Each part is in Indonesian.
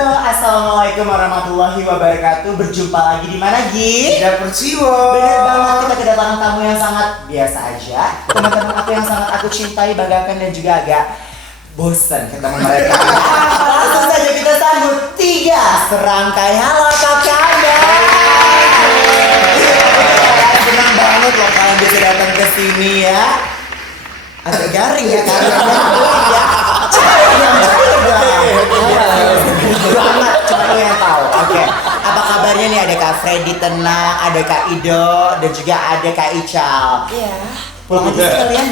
Assalamualaikum warahmatullahi wabarakatuh. Berjumpa lagi di mana, Gi? Di Dapur Ciwo. Bener banget, kita kedatangan tamu yang sangat biasa aja. Teman-teman aku yang sangat aku cintai, banggakan dan juga agak bosan ketemu mereka. Langsung saja kita sambut 3 serangkai halo apa kabar? Senang banget loh kalian bisa datang ke sini ya. Agak garing ya kan? Banget, cuma lo yang tahu. Oke, apa kabarnya nih? Ada Kak Freddy tenang, ada Kak Ido, dan juga ada Kak Ical. Iya. Pulang aja sekalian.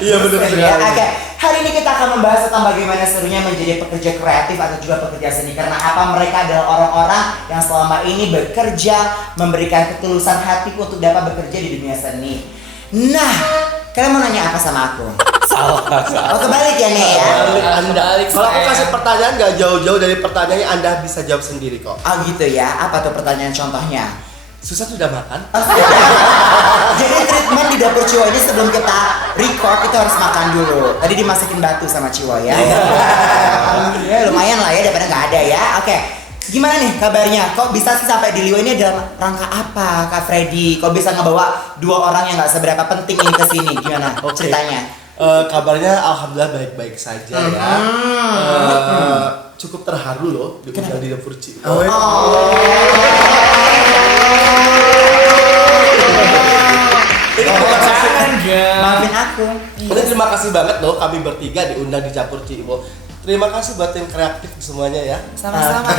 Iya benar. Ya, oke. Hari ini kita akan membahas tentang bagaimana serunya menjadi pekerja kreatif atau juga pekerja seni. Karena apa? Mereka adalah orang-orang yang selama ini bekerja, memberikan ketulusan hati untuk dapat bekerja di dunia seni. Nah, kalian mau nanya apa sama aku? Salah. Oh, kebalik ya nih ya? Anda. Kalau aku kasih pertanyaan gak jauh-jauh dari pertanyaannya, Anda bisa jawab sendiri kok. Oh gitu ya? Apa tuh pertanyaan contohnya? Susah sudah makan? Jadi treatment di Dapur Ciwo ini sebelum kita record itu harus makan dulu. Tadi dimasakin batu sama Ciwo ya. Ya lumayan lah ya daripada nggak ada ya. Oke. Gimana nih kabarnya? Kok bisa sih sampai di Liwo ini dalam rangka apa, Kak Freddy? Kok bisa ngebawa 2 orang yang nggak seberapa penting ini ke sini? Gimana ceritanya? Kabarnya alhamdulillah baik-baik saja ya. Cukup terharu loh diundang di Dapur Ciwo. Maafin aku. Terima kasih banget loh kami bertiga diundang di Dapur Ciwo. Terima kasih buat tim kreatif semuanya ya. Sama-sama.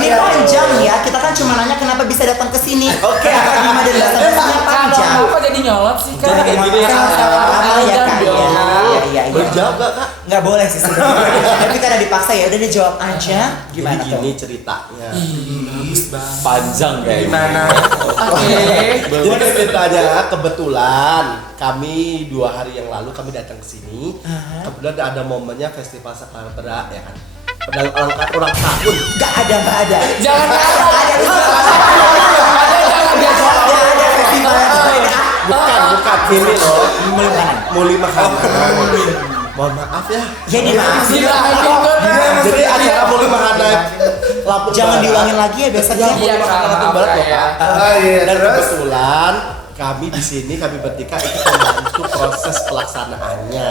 Ini panjang ya. Kita kan cuma nanya kenapa bisa datang ke sini. Oke. Gimana dan dasarnya panjang. Kenapa jadi nyolot sih, Kak? Jadi kayak gini ya. Ya Kak. Iya. Boleh jawab gak Kak? Nggak boleh sih sebenarnya. Tapi karena dipaksa ya udah dijawab aja. Gimana Jadi tuh? gini ceritanya. Panjang kayak Gimana? Jadi ceritanya kebetulan kami 2 hari yang lalu kami datang ke sini. Kebetulan ada momennya festival Sakalabra ya kan. Pedang angkat ulang tahun. Nggak ada. Jangan Ada festival Bukan ini loh. Muli makanan. Mohon maaf ya. Jadi maafin. Jadi acara muli makanan Lampung Jangan Barat. diulangin lagi ya biasanya. Muli makanan Lampung Barat loh Kak. Iya, Dan kebetulan kami di sini kami bertiga ikut membantu proses pelaksanaannya.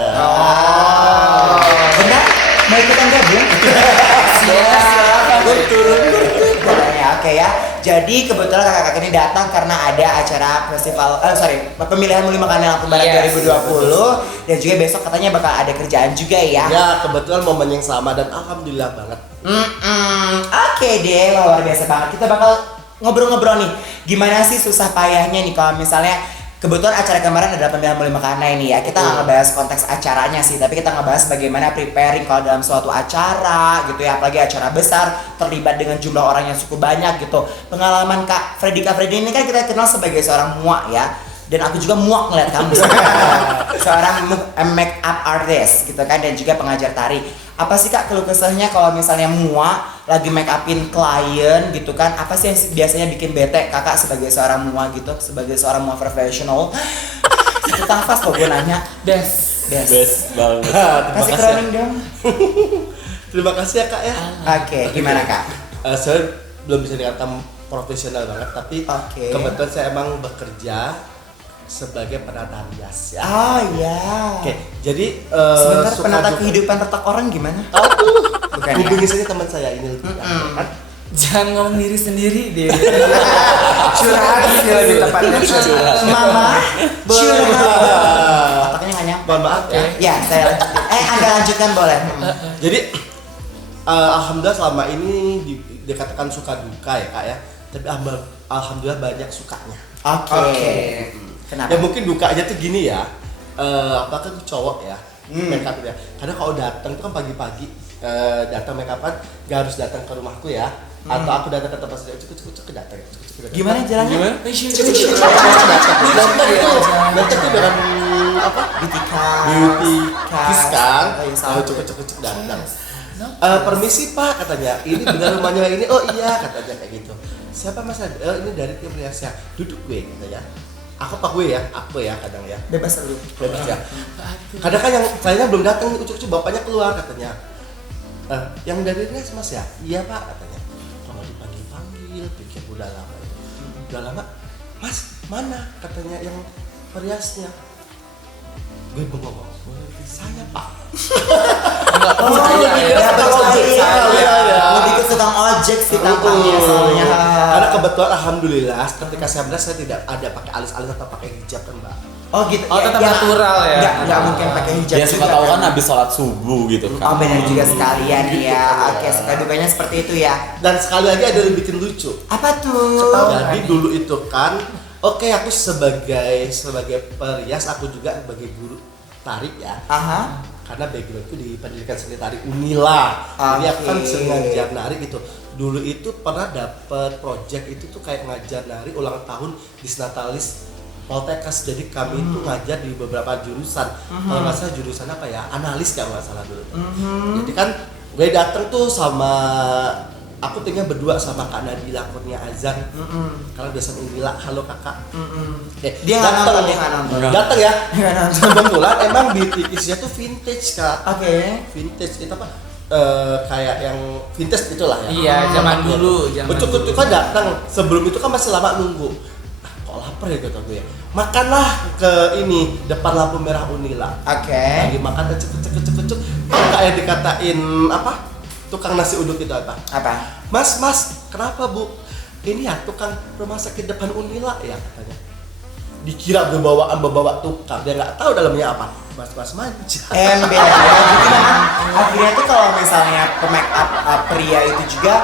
Benar? Mau ikutan gabung? Turun. Oke ya. Jadi kebetulan kakak-kakak ini datang karena ada acara pemilihan Muli Makanan Lampung Barat 2020 dan juga besok katanya bakal ada kerjaan juga ya. Ya kebetulan momen yang sama dan alhamdulillah banget. Oke deh, luar biasa banget. Kita bakal ngobrol-ngobrol nih. Gimana sih susah payahnya nih kalau misalnya kebetulan acara kemarin adalah pemilihan Muli Makanan ini ya. Kita nggak ngebahas konteks acaranya sih, tapi kita ngebahas bagaimana preparing kalau dalam suatu acara gitu ya, apalagi acara besar terlibat dengan jumlah orang yang cukup banyak gitu. Pengalaman Kak Freddy ini kan kita kenal sebagai seorang muak ya. Dan aku juga muak ngeliat kamu seorang make up artist gitu kan, dan juga pengajar tari. Apa sih Kak keluh kesahnya kalau misalnya muak lagi make upin klien gitu kan? Apa sih yang biasanya bikin bete Kakak sebagai seorang muak gitu, sebagai seorang muak profesional? Itu nafas kok gue nanya. Best banget. Kasih crowning dong. Terima kasih ya Kak ya. Oke, gimana Kak? Saya belum bisa dikatakan profesional banget, tapi Oke. kebetulan saya emang bekerja sebagai penata rias ya. Oh iya. Oke, jadi Sebentar, suka penata duka- kehidupan retak orang gimana? Aduh, Bukan ya? hubungi saja teman saya ini lebih kan. Jangan ngomong diri sendiri deh. Curhat sih lebih tepatnya. Mama, curhat. Otaknya nggak nyampe. Mohon maaf ya. Ya, saya lanjutin. Anda lanjutkan boleh. Jadi alhamdulillah selama ini dikatakan suka duka ya Kak ya. Tapi alhamdulillah banyak sukanya. Oke. Kenapa? Ya mungkin dukanya tuh gini ya. Apakah tuh cowok ya? Make up ya. Karena kalau datang tuh kan pagi-pagi datang make upan gak harus datang ke rumahku ya. Atau aku datang ke tempat saya cukup datang. Gimana jalannya? Datang tuh dengan apa? Beauty kiss kan? Oh, iya, Lalu cukup datang. Permisi Pak katanya. Ini benar rumahnya ini. Oh iya katanya kayak gitu. Siapa Mas? Ini dari tim riasnya. Duduk gue katanya. Aku ya kadang ya. Bebas dulu. Bebas ya. Kadang kan yang kliennya belum datang, ucuk-ucuk bapaknya keluar katanya. Yang dari Rias Mas ya? Iya Pak katanya. Kalau dipanggil-panggil, pikir udah lama itu. Udah lama, Mas mana katanya yang periasnya? Gue bengong. Saya Pak. Lebih ke tukang ojek sih tampaknya soalnya. Karena kebetulan alhamdulillah ketika saya beres saya tidak ada pakai alis-alis atau pakai hijab kan Mbak. Oh gitu. Oh, tetap natural ya? Nggak mungkin pakai hijab. Dia suka juga, tahu kan habis sholat subuh gitu Oh kan. benar juga sekalian ya. Oke, suka dukanya seperti itu ya. Dan sekali lagi ada yang bikin lucu. Apa tuh? Jadi dulu itu kan, oke aku sebagai perias, aku juga sebagai guru tari ya. Aha. Karena backgroundku di pendidikan seni tari Unila. Jadi aku kan Oke. sering ngajar nari gitu. Dulu itu pernah dapet project itu tuh kayak ngajar nari ulang tahun Disnatalis Poltekkes. Jadi kami itu ngajar di beberapa jurusan. Kalau nggak salah jurusan apa ya? Analis kalau nggak salah dulu. Jadi kan gue dateng tuh sama aku tinggal berdua sama Kak Nabila Kurnia Azan. Karena biasa Unila, halo kakak. Oke, Dia nggak nonton, dia nggak nonton. Dateng ya. Nggak nonton. Kebetulan emang BTS-nya tuh vintage Kak. Oke. Vintage itu apa? Kayak yang vintage itulah ya. Iya, zaman dulu, zaman Ucuk-ucuk kan datang. Sebelum itu kan masih lama nunggu. Kok lapar ya kata gue ya. Makanlah ke ini depan lampu merah Unila. Oke. Lagi makan cek. Kayak dikatain apa? Tukang nasi uduk itu apa? Apa? Mas, kenapa Bu? Ini ya tukang rumah sakit depan Unila ya katanya. Dikira bawa tukang, dia nggak tahu dalamnya apa. Mas manja. Ember ya. Jadi memang akhirnya tuh kalau misalnya make up pria itu juga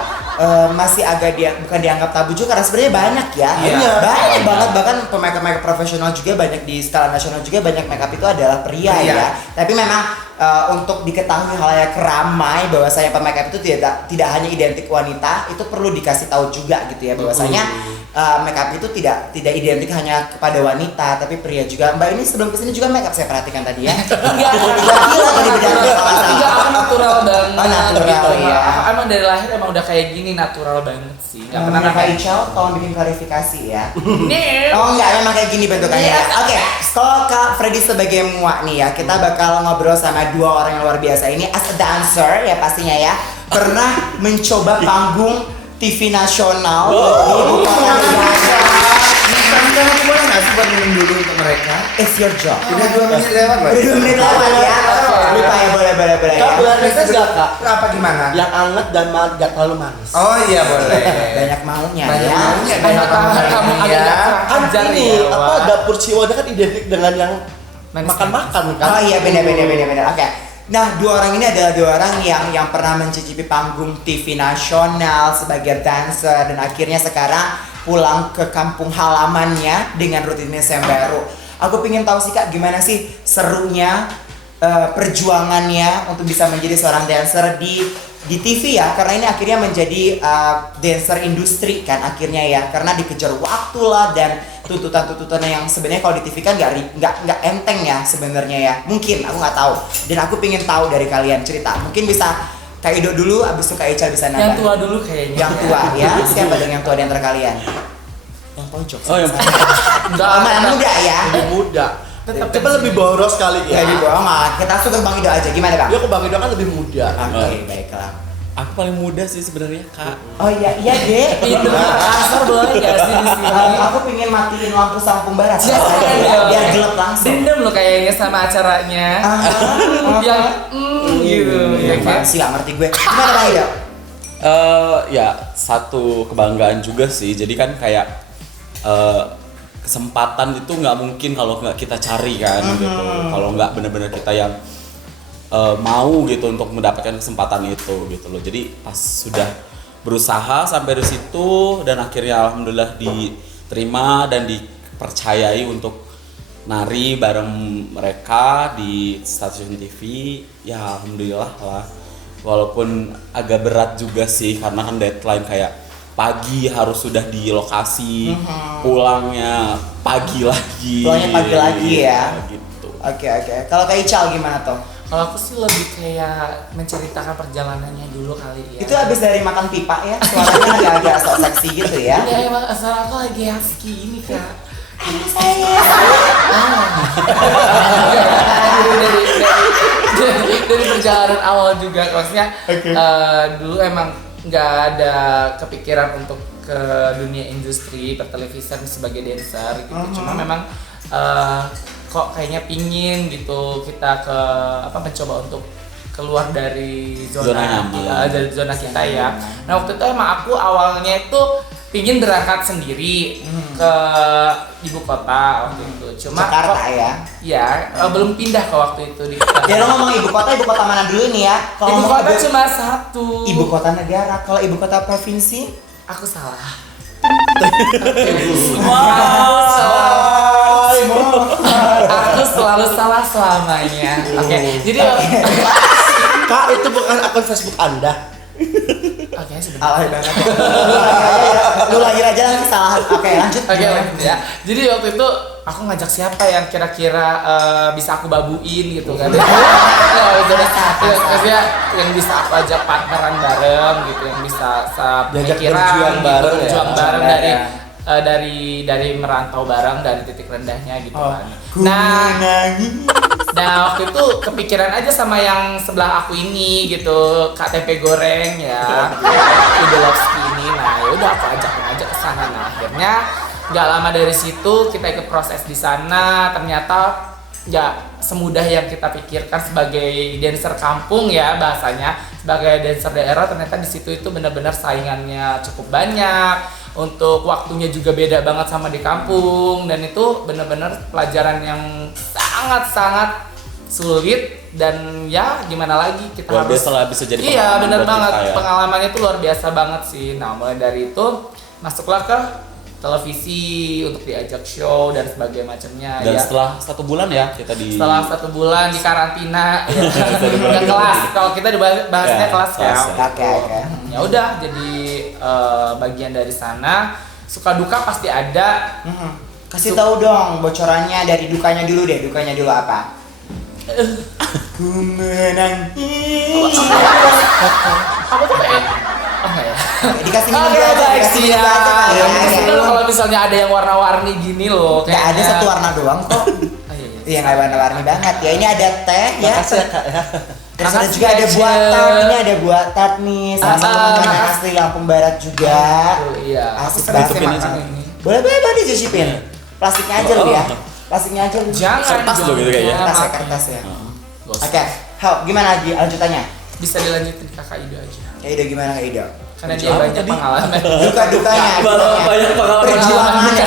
masih agak bukan dianggap tabu juga karena sebenarnya banyak ya. Iya. Banyak banget, bahkan pemake-up profesional juga banyak di skala nasional juga banyak make up itu adalah pria Iya. ya. Tapi memang untuk diketahui halayak ramai bahwasanya pemake up itu tidak hanya identik wanita, itu perlu dikasih tahu juga gitu ya bahwasanya make up itu tidak identik hanya kepada wanita tapi pria juga. Mbak ini sebelum kesini juga make up saya perhatikan tadi ya. Gila tadi bedanya. Enggak, aku natural banget. Oh, natural, gitu. ya. Emang dari lahir emang udah kayak gini, natural banget sih. Enggak pernah Kak kayak Ical, tolong bikin klarifikasi ya. nih. Oh enggak, memang kayak gini bentukannya ya. Oke, kalau Kak Freddy sebagai muak nih ya, kita bakal ngobrol sama dua orang yang luar biasa ini as a dancer ya pastinya ya. Pernah mencoba panggung TV nasional di ibu kota negara. Kan aku boleh nggak sih buat minum dulu untuk mereka? It's your job. Udah 2 menit lewat loh. Udah 2 menit lewat ya. Lupa ya, boleh Kak ya. boleh request nggak Kak? Apa gimana? Yang anget dan nggak terlalu manis. Oh iya boleh. Banyak maunya Banyak ya. maunya, Banyak banyak banget kamu maunya ya. Kan ajar ini ya, apa Wak. dapur Ciwada kan identik dengan yang Manis. makan-makan kan. Oh iya benar. Oke. Nah, dua orang ini adalah dua orang yang pernah mencicipi panggung TV nasional sebagai dancer dan akhirnya sekarang pulang ke kampung halamannya dengan rutinitas yang baru. Aku pengen tahu sih Kak, gimana sih serunya perjuangannya untuk bisa menjadi seorang dancer di TV ya, karena ini akhirnya menjadi dancer industri kan akhirnya ya, karena dikejar waktu lah dan tuntutan-tuntutan yang sebenarnya kalau di TV kan nggak enteng ya sebenarnya ya, mungkin aku nggak tahu dan aku pengen tahu dari kalian cerita, mungkin bisa Kak Ido dulu, abis itu Kak Ical bisa nambah. Yang tua dulu kayaknya. Yang tua ya, siapa dong yang tua di antara kalian? Yang pojok. Oh, yang Enggak, muda ya. Lebih muda. Coba lebih boros kali ya. Jadi bohong, kita suka Bang Ido aja, gimana Bang? Ya aku Bang Ido kan lebih muda. Oke, baiklah. Aku paling muda sih sebenarnya Kak. Oh iya deh. Itu kasar boleh gak sih di sini? Aku pengen matiin lampu sama pembarat Jangan biar dong. gelap langsung. Dendam lo kayaknya sama acaranya. Yang gitu. Ya kan? Sih gak ngerti gue. Gimana Bang Ido? Ya satu kebanggaan juga sih. Jadi kan kayak kesempatan itu nggak mungkin kalau nggak kita cari kan gitu. Kalau nggak benar-benar kita yang mau gitu untuk mendapatkan kesempatan itu gitu loh. Jadi pas sudah berusaha sampai di situ dan akhirnya alhamdulillah diterima dan dipercayai untuk nari bareng mereka di stasiun TV, ya alhamdulillah lah. Walaupun agak berat juga sih karena kan deadline kayak pagi harus sudah di lokasi, pulangnya pagi lagi. Pulangnya pagi lagi ya. Gitu. Oke. Kalau Kak Ical gimana tuh? Kalau aku sih lebih kayak menceritakan perjalanannya dulu kali ya. Itu abis dari makan pipa ya, suaranya agak-agak sok seksi gitu ya. Ya emang asal aku lagi husky ini kak. dari perjalanan awal juga maksudnya dulu emang nggak ada kepikiran untuk ke dunia industri pertelevisian sebagai dancer gitu. Cuma memang kok kayaknya pingin gitu kita mencoba untuk keluar dari zona nyaman. dari zona kita ya. Nah waktu itu emang aku awalnya itu pingin berangkat sendiri ke ibu kota waktu itu. Cuma Jakarta kok, ya. Iya, belum pindah ke waktu itu di Ya lo ngomong ibu kota mana dulu nih ya? Kalau ibu ngomong kota cuma satu. ibu kota negara, kalau ibu kota provinsi? Aku salah. Aku selalu salah selamanya. Oke, jadi Kak, itu bukan akun Facebook Anda. oke sebentar. Alay banget. Lu lahir aja langsung salah. Oke, lanjut. Oke, ya. Jadi waktu itu aku ngajak siapa yang kira-kira bisa aku babuin gitu kan. Maksudnya yang bisa aku ajak partneran bareng gitu, yang bisa Diajak pemikiran berjuang gitu, bareng ya. berjuang bareng Ya. dari merantau bareng dari titik rendahnya gitu Oh, kan. ku Nah, menangis. waktu itu kepikiran aja sama yang sebelah aku ini gitu, Kak Tempe Goreng ya, Idolowski ini. Nah yaudah aku ajak ke sana. Nah akhirnya nggak lama dari situ kita ikut proses di sana. Ternyata nggak semudah yang kita pikirkan sebagai dancer kampung ya bahasanya. Sebagai dancer daerah ternyata di situ itu benar-benar saingannya cukup banyak. Untuk waktunya juga beda banget sama di kampung, dan itu benar-benar pelajaran yang sangat-sangat sulit, dan ya gimana lagi kita Luar harus biasa lah, bisa jadi iya pengalaman benar buat banget kita ya. pengalamannya itu luar biasa banget sih. Nah mulai dari itu masuklah ke televisi untuk diajak show dan sebagainya macamnya Dan ya. setelah 1 bulan ya kita di Setelah 1 bulan di karantina ya. Nggak kelas, kalau kita bahasnya Ya, kelas ya. kelas ya. Oke. Ya udah jadi bagian dari sana. Suka duka pasti ada. Kasih tahu dong bocorannya dari dukanya dulu deh. Dukanya dulu apa? Ku menangis. Aku tuh kayak enggak ya. Dikasih minum Oke, dulu aja, baik dikasih sih minum ya. dulu aja kali ya. Maksudnya kalau misalnya ada yang warna-warni gini loh, Nggak ada satu warna doang kok. Oh, iya. Iya nggak warna-warni banget ya. Ini ada teh ya. Makasih ya Kak ya. Terus ada Makasih juga ada aja. buah tart. Ini ada buah tart nih sama makanan makasih. asli Lampung Barat juga. Oh, iya. Asik Aku banget sering makan makan ini. Boleh dicicipin. Plastiknya aja lu ya. Plastiknya aja lu. Jangan Kertas loh gitu kayaknya. Kertas ya. Oke, Hao, gimana lagi lanjutannya? Bisa dilanjutin Kakak Ido aja. Ya Ido gimana Kak Ido? Karena dia banyak pengalaman. Duka-dukanya. banyak pengalaman. Perjuangannya.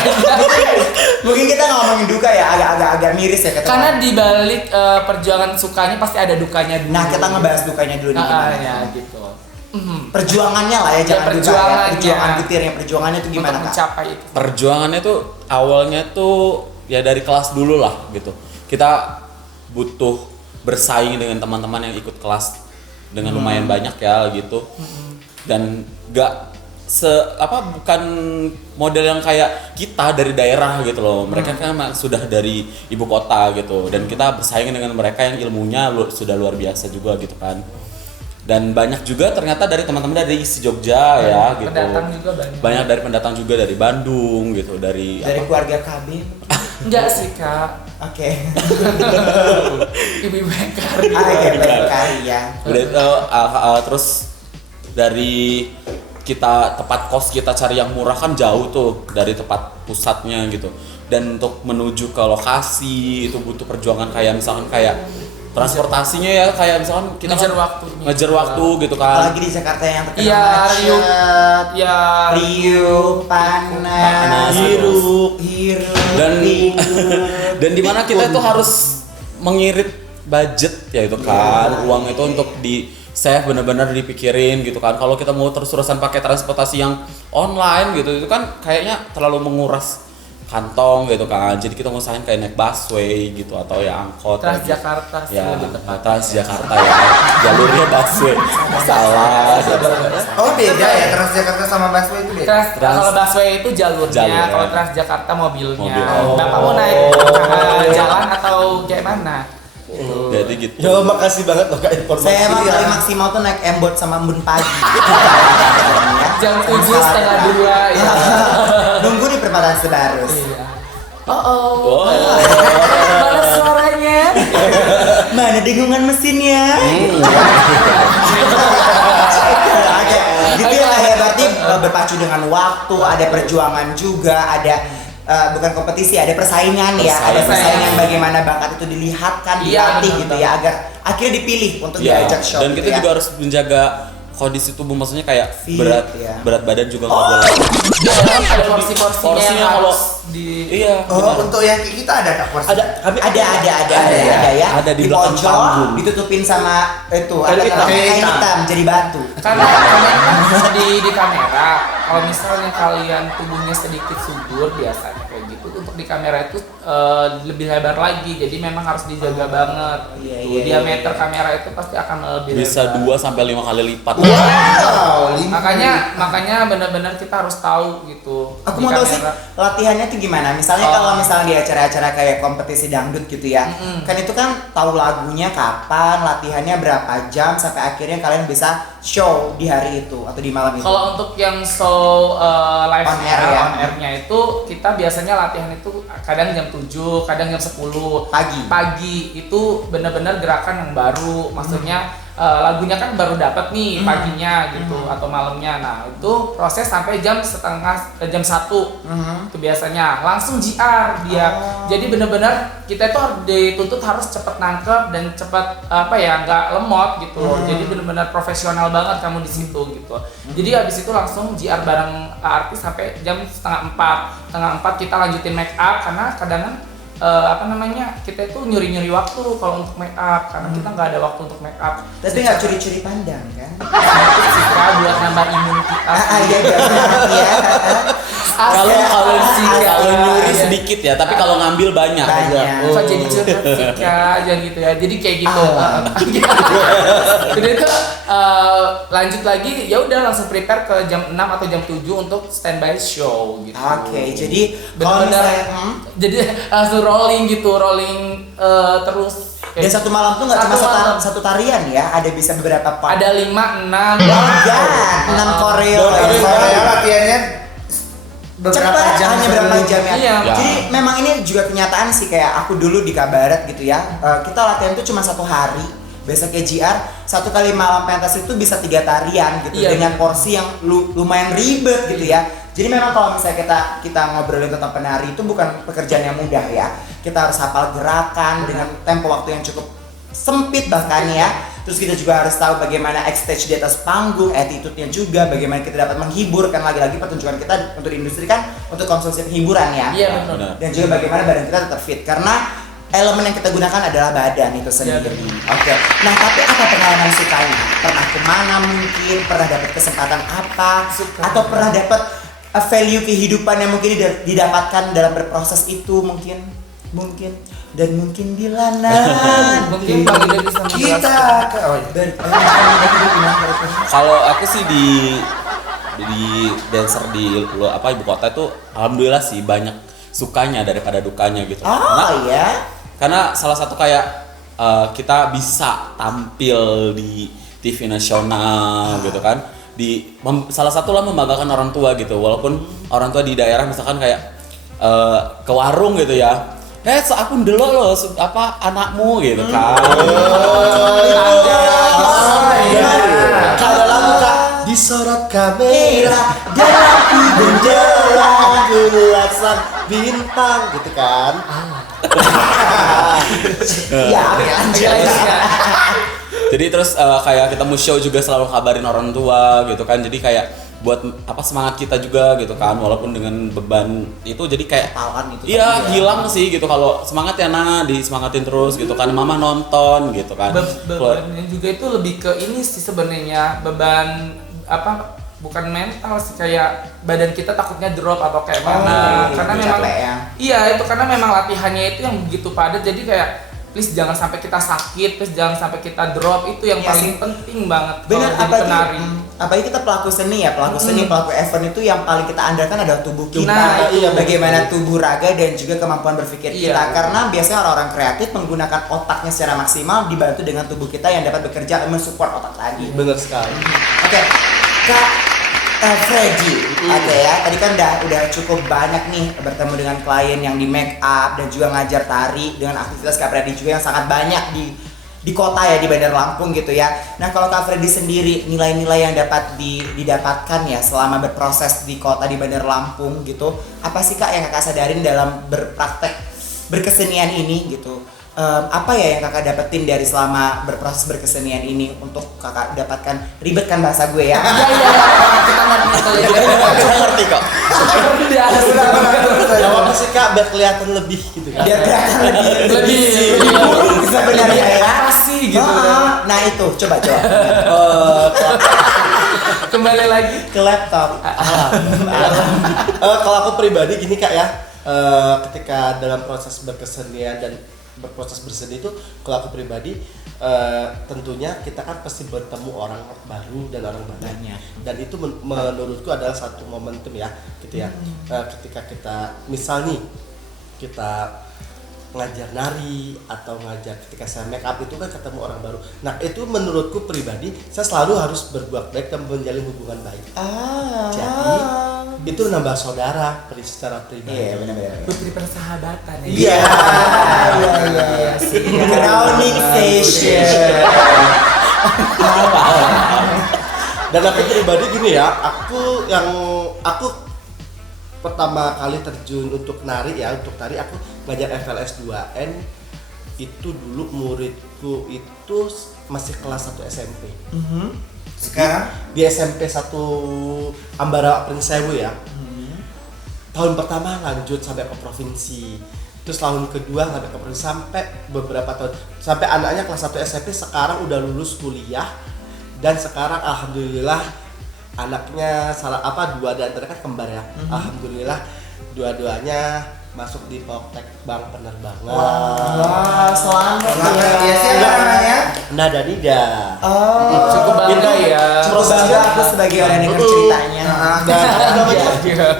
Mungkin kita ngomongin duka ya, agak miris ya kata Karena orang. di balik perjuangan sukanya pasti ada dukanya dulu. Nah, kita ngebahas dukanya dulu nih gimana. ya gitu. Perjuangannya lah ya, jangan duka ya. perjuangannya. Perjuangan butirnya, perjuangannya itu gimana Untuk Kak? mencapai itu. Perjuangannya tuh awalnya tuh ya dari kelas dulu lah gitu. Kita butuh bersaing dengan teman-teman yang ikut kelas dengan lumayan banyak ya gitu. Dan bukan model yang kayak kita dari daerah gitu loh. Mereka kan sudah dari ibu kota gitu, dan kita bersaing dengan mereka yang ilmunya sudah luar biasa juga gitu kan. Dan banyak juga ternyata dari teman-teman dari isi Jogja ya gitu. Pendatang juga banyak. Banyak dari pendatang juga dari Bandung gitu, dari Keluarga KB. Enggak sih Kak. Oke. Ibu-ibu yang kari. Baik kali ya. Terus dari kita tempat kos kita cari yang murah kan jauh tuh dari tempat pusatnya gitu, dan untuk menuju ke lokasi itu butuh perjuangan kayak misalkan kayak transportasinya ya, kayak misalkan kita ngejar waktu gitu kan. Apalagi di Jakarta yang terkenal Iya, Riuh. macet. Ya. Riuh, panas, hiruk. Dan riuh. dan di mana kita tuh harus mengirit budget ya itu kan, uang itu untuk di save benar-benar dipikirin gitu kan. Kalau kita mau terus-terusan pakai transportasi yang online gitu, itu kan kayaknya terlalu menguras kantong gitu kan. Jadi kita ngusahain kayak naik busway gitu atau ya angkot. Transjakarta sih Ya, lebih tepat. Transjakarta ya. Jalurnya busway. Salah. Oh beda ya Transjakarta sama busway itu beda. Kalau busway itu jalurnya, Jalurnya. kalau Transjakarta mobilnya. Mobil. Bapak mau naik jalan atau kayak mana? Jadi gitu. Ya makasih banget loh Kak informasi. Saya emang ya. paling maksimal tuh naik embot sama embun pagi. Jam 7:30 ya. Nunggu di perempatan Sebarus. Iya. Oh. Oh. Mana suaranya? Mana kedengungan mesinnya. Oke, gitu ya lah ya, berarti berpacu dengan waktu, ada perjuangan juga, ada bukan kompetisi, ada persaingan ya, ada persaingan bagaimana bakat itu dilihatkan, Iya, dilatih benar, gitu ya, agar akhirnya dipilih untuk Iya, diajak show. dan gitu kita ya. juga harus menjaga kondisi tubuh, maksudnya kayak Fit, ya. berat badan juga nggak boleh. Ada porsinya Porsinya yang kalau- harus di Iya. Oh, benar. untuk yang kayak kita ada tak porsi? Ada kami Ada ya. Ada di belakang pojok, panggung. ditutupin sama itu, Kain hitam. kain hitam jadi batu. karena kan di kamera kalau misalnya kalian tubuhnya sedikit subur biasanya kayak gitu, untuk di kamera itu lebih lebar lagi, jadi memang harus dijaga banget. Iya, Gitu. iya, Diameter iya. kamera itu pasti akan lebih Bisa lebar. 2 sampai 5 kali lipat. Wow, Makanya benar-benar kita harus tahu gitu. Aku di mau tahu sih kamera. latihannya tuh gimana. Misalnya kalau misalnya di acara-acara kayak kompetisi dangdut gitu ya, kan itu kan tahu lagunya kapan, latihannya berapa jam sampai akhirnya kalian bisa show di hari itu atau di malam itu. Kalau untuk yang show live On air ya. on airnya itu kita biasanya latihan itu kadang jam 7, kadang jam 10 pagi itu benar-benar gerakan yang baru, maksudnya lagunya kan baru dapat nih paginya gitu atau malamnya. Nah, itu proses sampai jam 1 itu biasanya langsung JR dia. Jadi benar-benar kita itu dituntut harus cepet nangkep dan cepet nggak lemot gitu. Jadi benar-benar profesional banget kamu di situ gitu. Jadi habis itu langsung JR bareng artis sampai jam setengah 4 kita lanjutin make up, karena kadang kita itu nyuri waktu kalau untuk make up, karena kita nggak ada waktu untuk make up. Tapi nggak curi-curi pandang kan? Kita buat nambah imun kita. Iya iya. Kalau nyuri Iya. sedikit ya, tapi kalau ngambil banyak. Banyak. Kok jadi curhat sih Kak, jangan gitu ya. Jadi kayak gitu. Udah itu lanjut lagi, ya udah langsung prepare ke jam 6 atau jam 7 untuk standby show gitu. Oke, jadi kalau benar-benar misalnya jadi langsung rolling terus. dan satu malam tuh nggak cuma malam. satu tarian ya, ada bisa beberapa part. Ada 5, 6. Logan, 6 koreo. Saya latihannya Cepat, hanya berapa jam ya? Iya. Jadi memang ini juga kenyataan sih, kayak aku dulu di Kabaret gitu ya. Kita latihan tuh cuma 1 hari. Besoknya JR, 1 kali malam pentas itu bisa 3 tarian gitu, Iya, dengan porsi yang lumayan ribet gitu ya. Jadi memang kalau misalnya kita ngobrolin tentang penari itu bukan pekerjaan yang mudah ya. Kita harus hafal gerakan dengan tempo waktu yang cukup sempit bahkan ya. Terus kita juga harus tahu bagaimana stage di atas panggung, attitude-nya juga, bagaimana kita dapat menghibur, kan lagi-lagi pertunjukan kita untuk industri kan untuk konsumsi hiburan ya. Iya benar. Benar. Dan juga bagaimana badan kita tetap fit, karena elemen yang kita gunakan adalah badan itu sendiri. Oke. Nah, tapi apa pengalaman sukanya? Pernah kemana mungkin? Pernah dapat kesempatan apa? Atau pernah dapat value kehidupan yang mungkin didapatkan dalam berproses itu mungkin dan mungkin bila nanti Mungkin Bang Ida bisa kita Kalau aku sih di dancer di ibu kota itu alhamdulillah sih banyak sukanya daripada dukanya gitu. ya. Karena salah satu kayak kita bisa tampil di TV nasional gitu kan. Salah satu lah membanggakan orang tua gitu. Walaupun orang tua di daerah misalkan kayak ke warung gitu ya. So aku ndelok loh anakmu gitu kan. Kalau lagu Kak disorot kamera dalam menjelang gulasan bintang gitu kan. Iya, Jadi terus kayak kita mau show juga selalu kabarin orang tua gitu kan. Jadi kayak buat semangat kita juga gitu kan, walaupun dengan beban itu jadi kayak Tawan itu iya tadi ya. hilang sih gitu. Kalau semangat ya disemangatin terus gitu kan, mama nonton gitu kan. Bebannya juga itu lebih ke ini sih sebenarnya, beban bukan mental sih, kayak badan kita takutnya drop atau kayak mana, karena memang capek ya. iya itu karena memang latihannya itu yang begitu padat, jadi kayak please jangan sampai kita sakit, please jangan sampai kita drop, itu yang Iya paling sih. penting banget Benar, kalau jadi penari. apalagi kita pelaku seni ya, pelaku event itu yang paling kita andalkan adalah tubuh kita. Nah, iya, Bagaimana tubuh raga dan juga kemampuan berpikir Iya. kita. Karena biasanya orang-orang kreatif menggunakan otaknya secara maksimal dibantu dengan tubuh kita yang dapat bekerja mensupport otak tadi. Bener sekali. Oke, Kak Freddy, oke ya. Tadi kan udah cukup banyak nih bertemu dengan klien yang di make up dan juga ngajar tari dengan aktivitas Kak Freddy juga yang sangat banyak di kota ya, di Bandar Lampung gitu ya. Nah kalau Kak Freddy sendiri, nilai-nilai yang dapat didapatkan ya selama berproses di kota di Bandar Lampung gitu, apa sih Kak yang Kakak sadarin dalam berpraktek berkesenian ini gitu? Apa ya yang Kakak dapetin dari selama berproses berkesenian ini untuk Kakak dapatkan? Ribet kan bahasa gue ya? Iya, kita ngerti kalau Kita ngerti kok. Ya apa sih Kak biar kelihatan lebih gitu kan. Biar kelihatan lebih sebenarnya ya. Pasti gitu. Nah itu coba. Kembali lagi Ke laptop. Kalau aku pribadi gini Kak ya, ketika dalam proses berkesenian dan berproses berseni itu, kalau aku pribadi tentunya kita kan pasti bertemu orang baru dan orang banyak, dan itu menurutku adalah satu momentum ya gitu ya. Ketika kita misal nih kita ngajar nari atau ngajar ketika saya make up itu kan ketemu orang baru. Nah itu menurutku pribadi saya selalu harus berbuat baik dan menjalin hubungan baik. Jadi itu nambah saudara secara pribadi. Iya benar-benar. putri persahabatan ya. Iya. Grounding station. Dan aku pribadi gini ya, aku pertama kali terjun untuk nari ya, untuk tari aku ngajar FLS 2N itu dulu muridku itu masih kelas 1 SMP. Sekarang Di SMP 1 Ambarawa Prinsewu ya. Tahun pertama lanjut sampai ke provinsi. Terus tahun kedua sampai ke provinsi sampai beberapa tahun. Sampai anaknya kelas 1 SMP sekarang udah lulus kuliah, dan sekarang alhamdulillah anaknya dua dan antara kan kembar ya. Alhamdulillah dua-duanya masuk di Poltek Bank Penerbangan. wah selamat Ya siapa namanya? Nada Nida. Cukup bangga ya. Cukup bangga aku sebagai orang yang denger ceritanya. Dan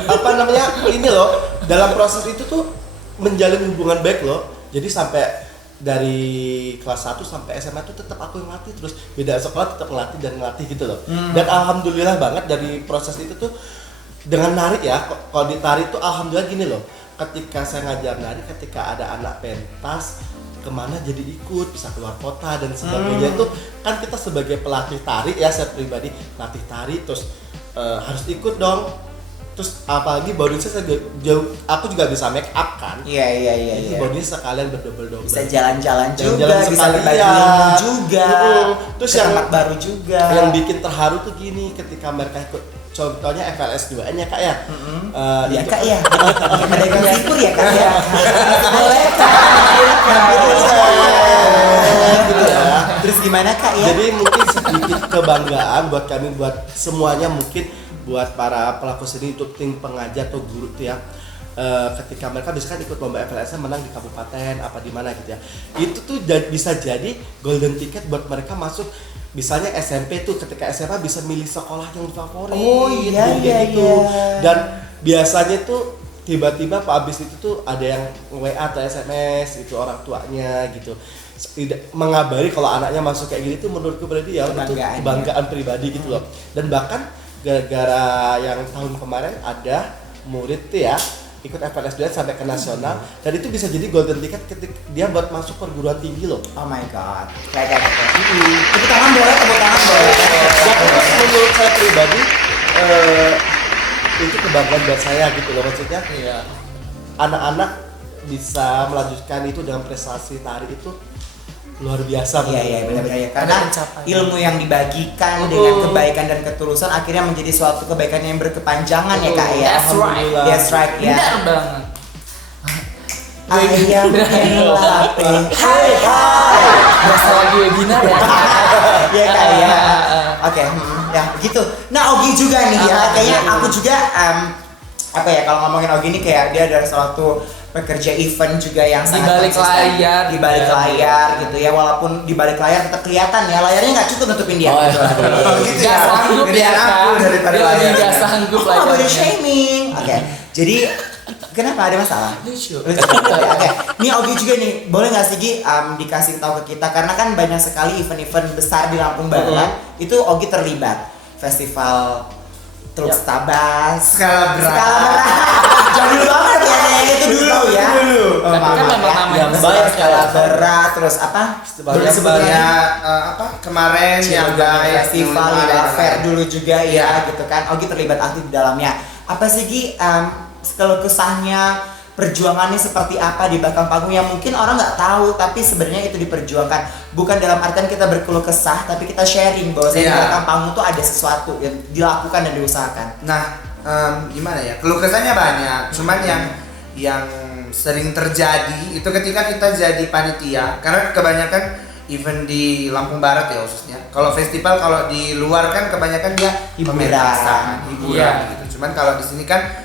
apa namanya ini loh, dalam proses itu tuh menjalin hubungan baik loh. Jadi sampai dari kelas 1 sampai SMA tuh tetap aku yang ngelatih, terus beda sekolah tetap ngelatih gitu loh. Dan alhamdulillah banget dari proses itu tuh dengan nari ya, kalau ditari tuh alhamdulillah gini loh. Ketika saya ngajar nari, ketika ada anak pentas kemana jadi ikut, bisa keluar kota dan sebagainya, itu kan kita sebagai pelatih tari ya, saya pribadi pelatih tari terus harus ikut dong. Terus apalagi bodinya saya aku juga bisa make up kan. Iya. Jadi bodinya sekalian berdobel-dobel. Bisa jalan-jalan juga, Jalan-jalan bisa berbagi sekalian. ilmu juga. Terus ke yang tempat baru juga. Yang bikin terharu tuh gini, ketika mereka ikut contohnya FLS 2N ya Kak ya. Ya itu Kak kan- ya. Ada yang sipur ya Kak ya. Boleh Kak. Gitu ya. Terus gimana Kak ya? Jadi mungkin sedikit kebanggaan buat kami, buat semuanya, mungkin buat para pelaku seni untuk tim pengajar atau guru tuh ya. Ketika mereka bisa kan ikut lomba FLS menang di kabupaten apa di mana gitu ya, itu tuh bisa jadi golden ticket buat mereka masuk. Misalnya SMP tuh ketika SMA bisa milih sekolah yang favorit. Oh, iya, gitu. iya. Dan biasanya tuh tiba-tiba Pak abis itu tuh ada yang WA atau SMS itu orang tuanya gitu, mengabari kalau anaknya masuk kayak gini tuh menurutku berarti ya itu kebanggaan pribadi gitu loh. Dan bahkan gara-gara yang tahun kemarin ada murid tuh ya ikut FLS 2 sampai ke nasional, dan itu bisa jadi golden ticket ketika dia buat masuk perguruan tinggi loh. Oh my god. Kayak tepuk tangan boleh. Dan menurut saya pribadi itu kebanggaan buat saya gitu loh, maksudnya Iya. anak-anak bisa melanjutkan itu dengan prestasi tari itu luar biasa. Iya benar-benar ya. Karena Ada pencapaian. ilmu yang dibagikan dengan kebaikan dan ketulusan akhirnya menjadi suatu kebaikan yang berkepanjangan ya Kak ya. That's right. That's right ya. Benar banget. Ayam lape. Hai. Berasa lagi webinar ya. Ya Kak ya. Oke, ya gitu. Nah Ogi juga nih ya. Kayaknya aku juga apa ya, kalau ngomongin Ogi ini kayak dia adalah suatu pekerja event juga yang Di sangat balik konsisten. layar. Di balik Ya. layar gitu ya, walaupun di balik layar tetap kelihatan ya, layarnya nggak cukup nutupin dia. Oh, iya. Gitu Gak sanggup Gedean ya aku kan. daripada Dia lagi layar. gak sanggup Aku nggak body layarnya. shaming. Oke, jadi kenapa ada masalah? Lucu. Oke, nih Ogi juga nih, boleh nggak sih Gi dikasih tahu ke kita, karena kan banyak sekali event-event besar di Lampung Barat itu Ogi terlibat. Festival Truk Tabas, Skala berat. Skala berat. Jadul banget ya, Nek. Itu dulu ya. Dulu. Tapi kan memang namanya Yang banyak skala berat, terus apa? Banyak Sebelumnya Apa kemarin yang guys festival Lila Fair dulu juga ya gitu kan. Ogi terlibat aktif di dalamnya. Apa sih Gi kalau kesahnya perjuangannya seperti apa di belakang panggung yang mungkin orang nggak tahu tapi sebenarnya itu diperjuangkan, bukan dalam artian kita berkeluh kesah tapi kita sharing bahwa di Iya. belakang panggung tuh ada sesuatu yang dilakukan dan diusahakan. Nah, gimana ya? Keluh kesahnya banyak. Cuman yang sering terjadi itu ketika kita jadi panitia, karena kebanyakan event di Lampung Barat ya khususnya. Kalau festival kalau di luar kan kebanyakan dia Hiburan. pementasan, hiburan Iya. gitu. Cuman kalau di sini kan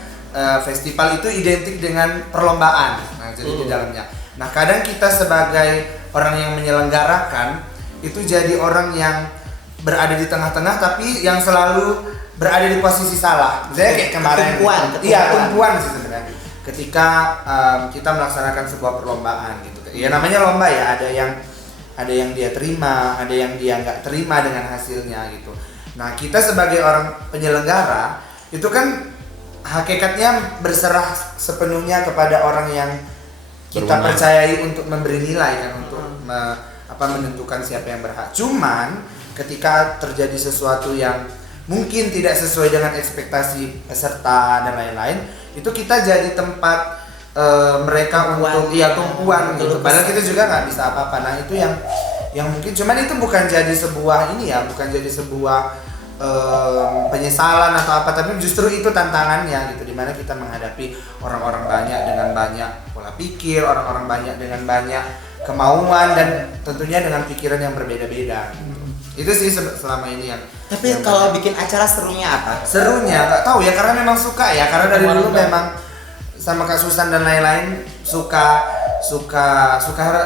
festival itu identik dengan perlombaan. Nah, jadi di dalamnya. Nah, kadang kita sebagai orang yang menyelenggarakan itu jadi orang yang berada di tengah-tengah tapi yang selalu berada di posisi salah. Misalnya kayak kemarin. Ketumpuan. Iya, tumpuan sih sebenarnya. Ketika kita melaksanakan sebuah perlombaan gitu. Ya namanya lomba ya, ada yang dia terima, ada yang dia nggak terima dengan hasilnya gitu. Nah, kita sebagai orang penyelenggara itu kan hakikatnya berserah sepenuhnya kepada orang yang kita Berwenang. percayai untuk memberi nilai kan, untuk menentukan siapa yang berhak. Cuman ketika terjadi sesuatu yang mungkin tidak sesuai dengan ekspektasi peserta dan lain-lain, itu kita jadi tempat mereka Tumpuan. untuk tumpuan gitu. Keluh Padahal kesah. kita juga nggak bisa apa-apa. Nah, itu yang mungkin cuman itu bukan jadi sebuah bukan jadi sebuah penyesalan atau apa, tapi justru itu tantangannya gitu, dimana kita menghadapi orang-orang banyak dengan banyak pola pikir, orang-orang banyak dengan banyak kemauan dan tentunya dengan pikiran yang berbeda-beda gitu. Itu sih selama ini yang Tapi kalau bikin acara serunya apa? serunya nggak tahu ya, karena memang suka ya, karena dari dulu memang sama Kak Susan dan lain-lain suka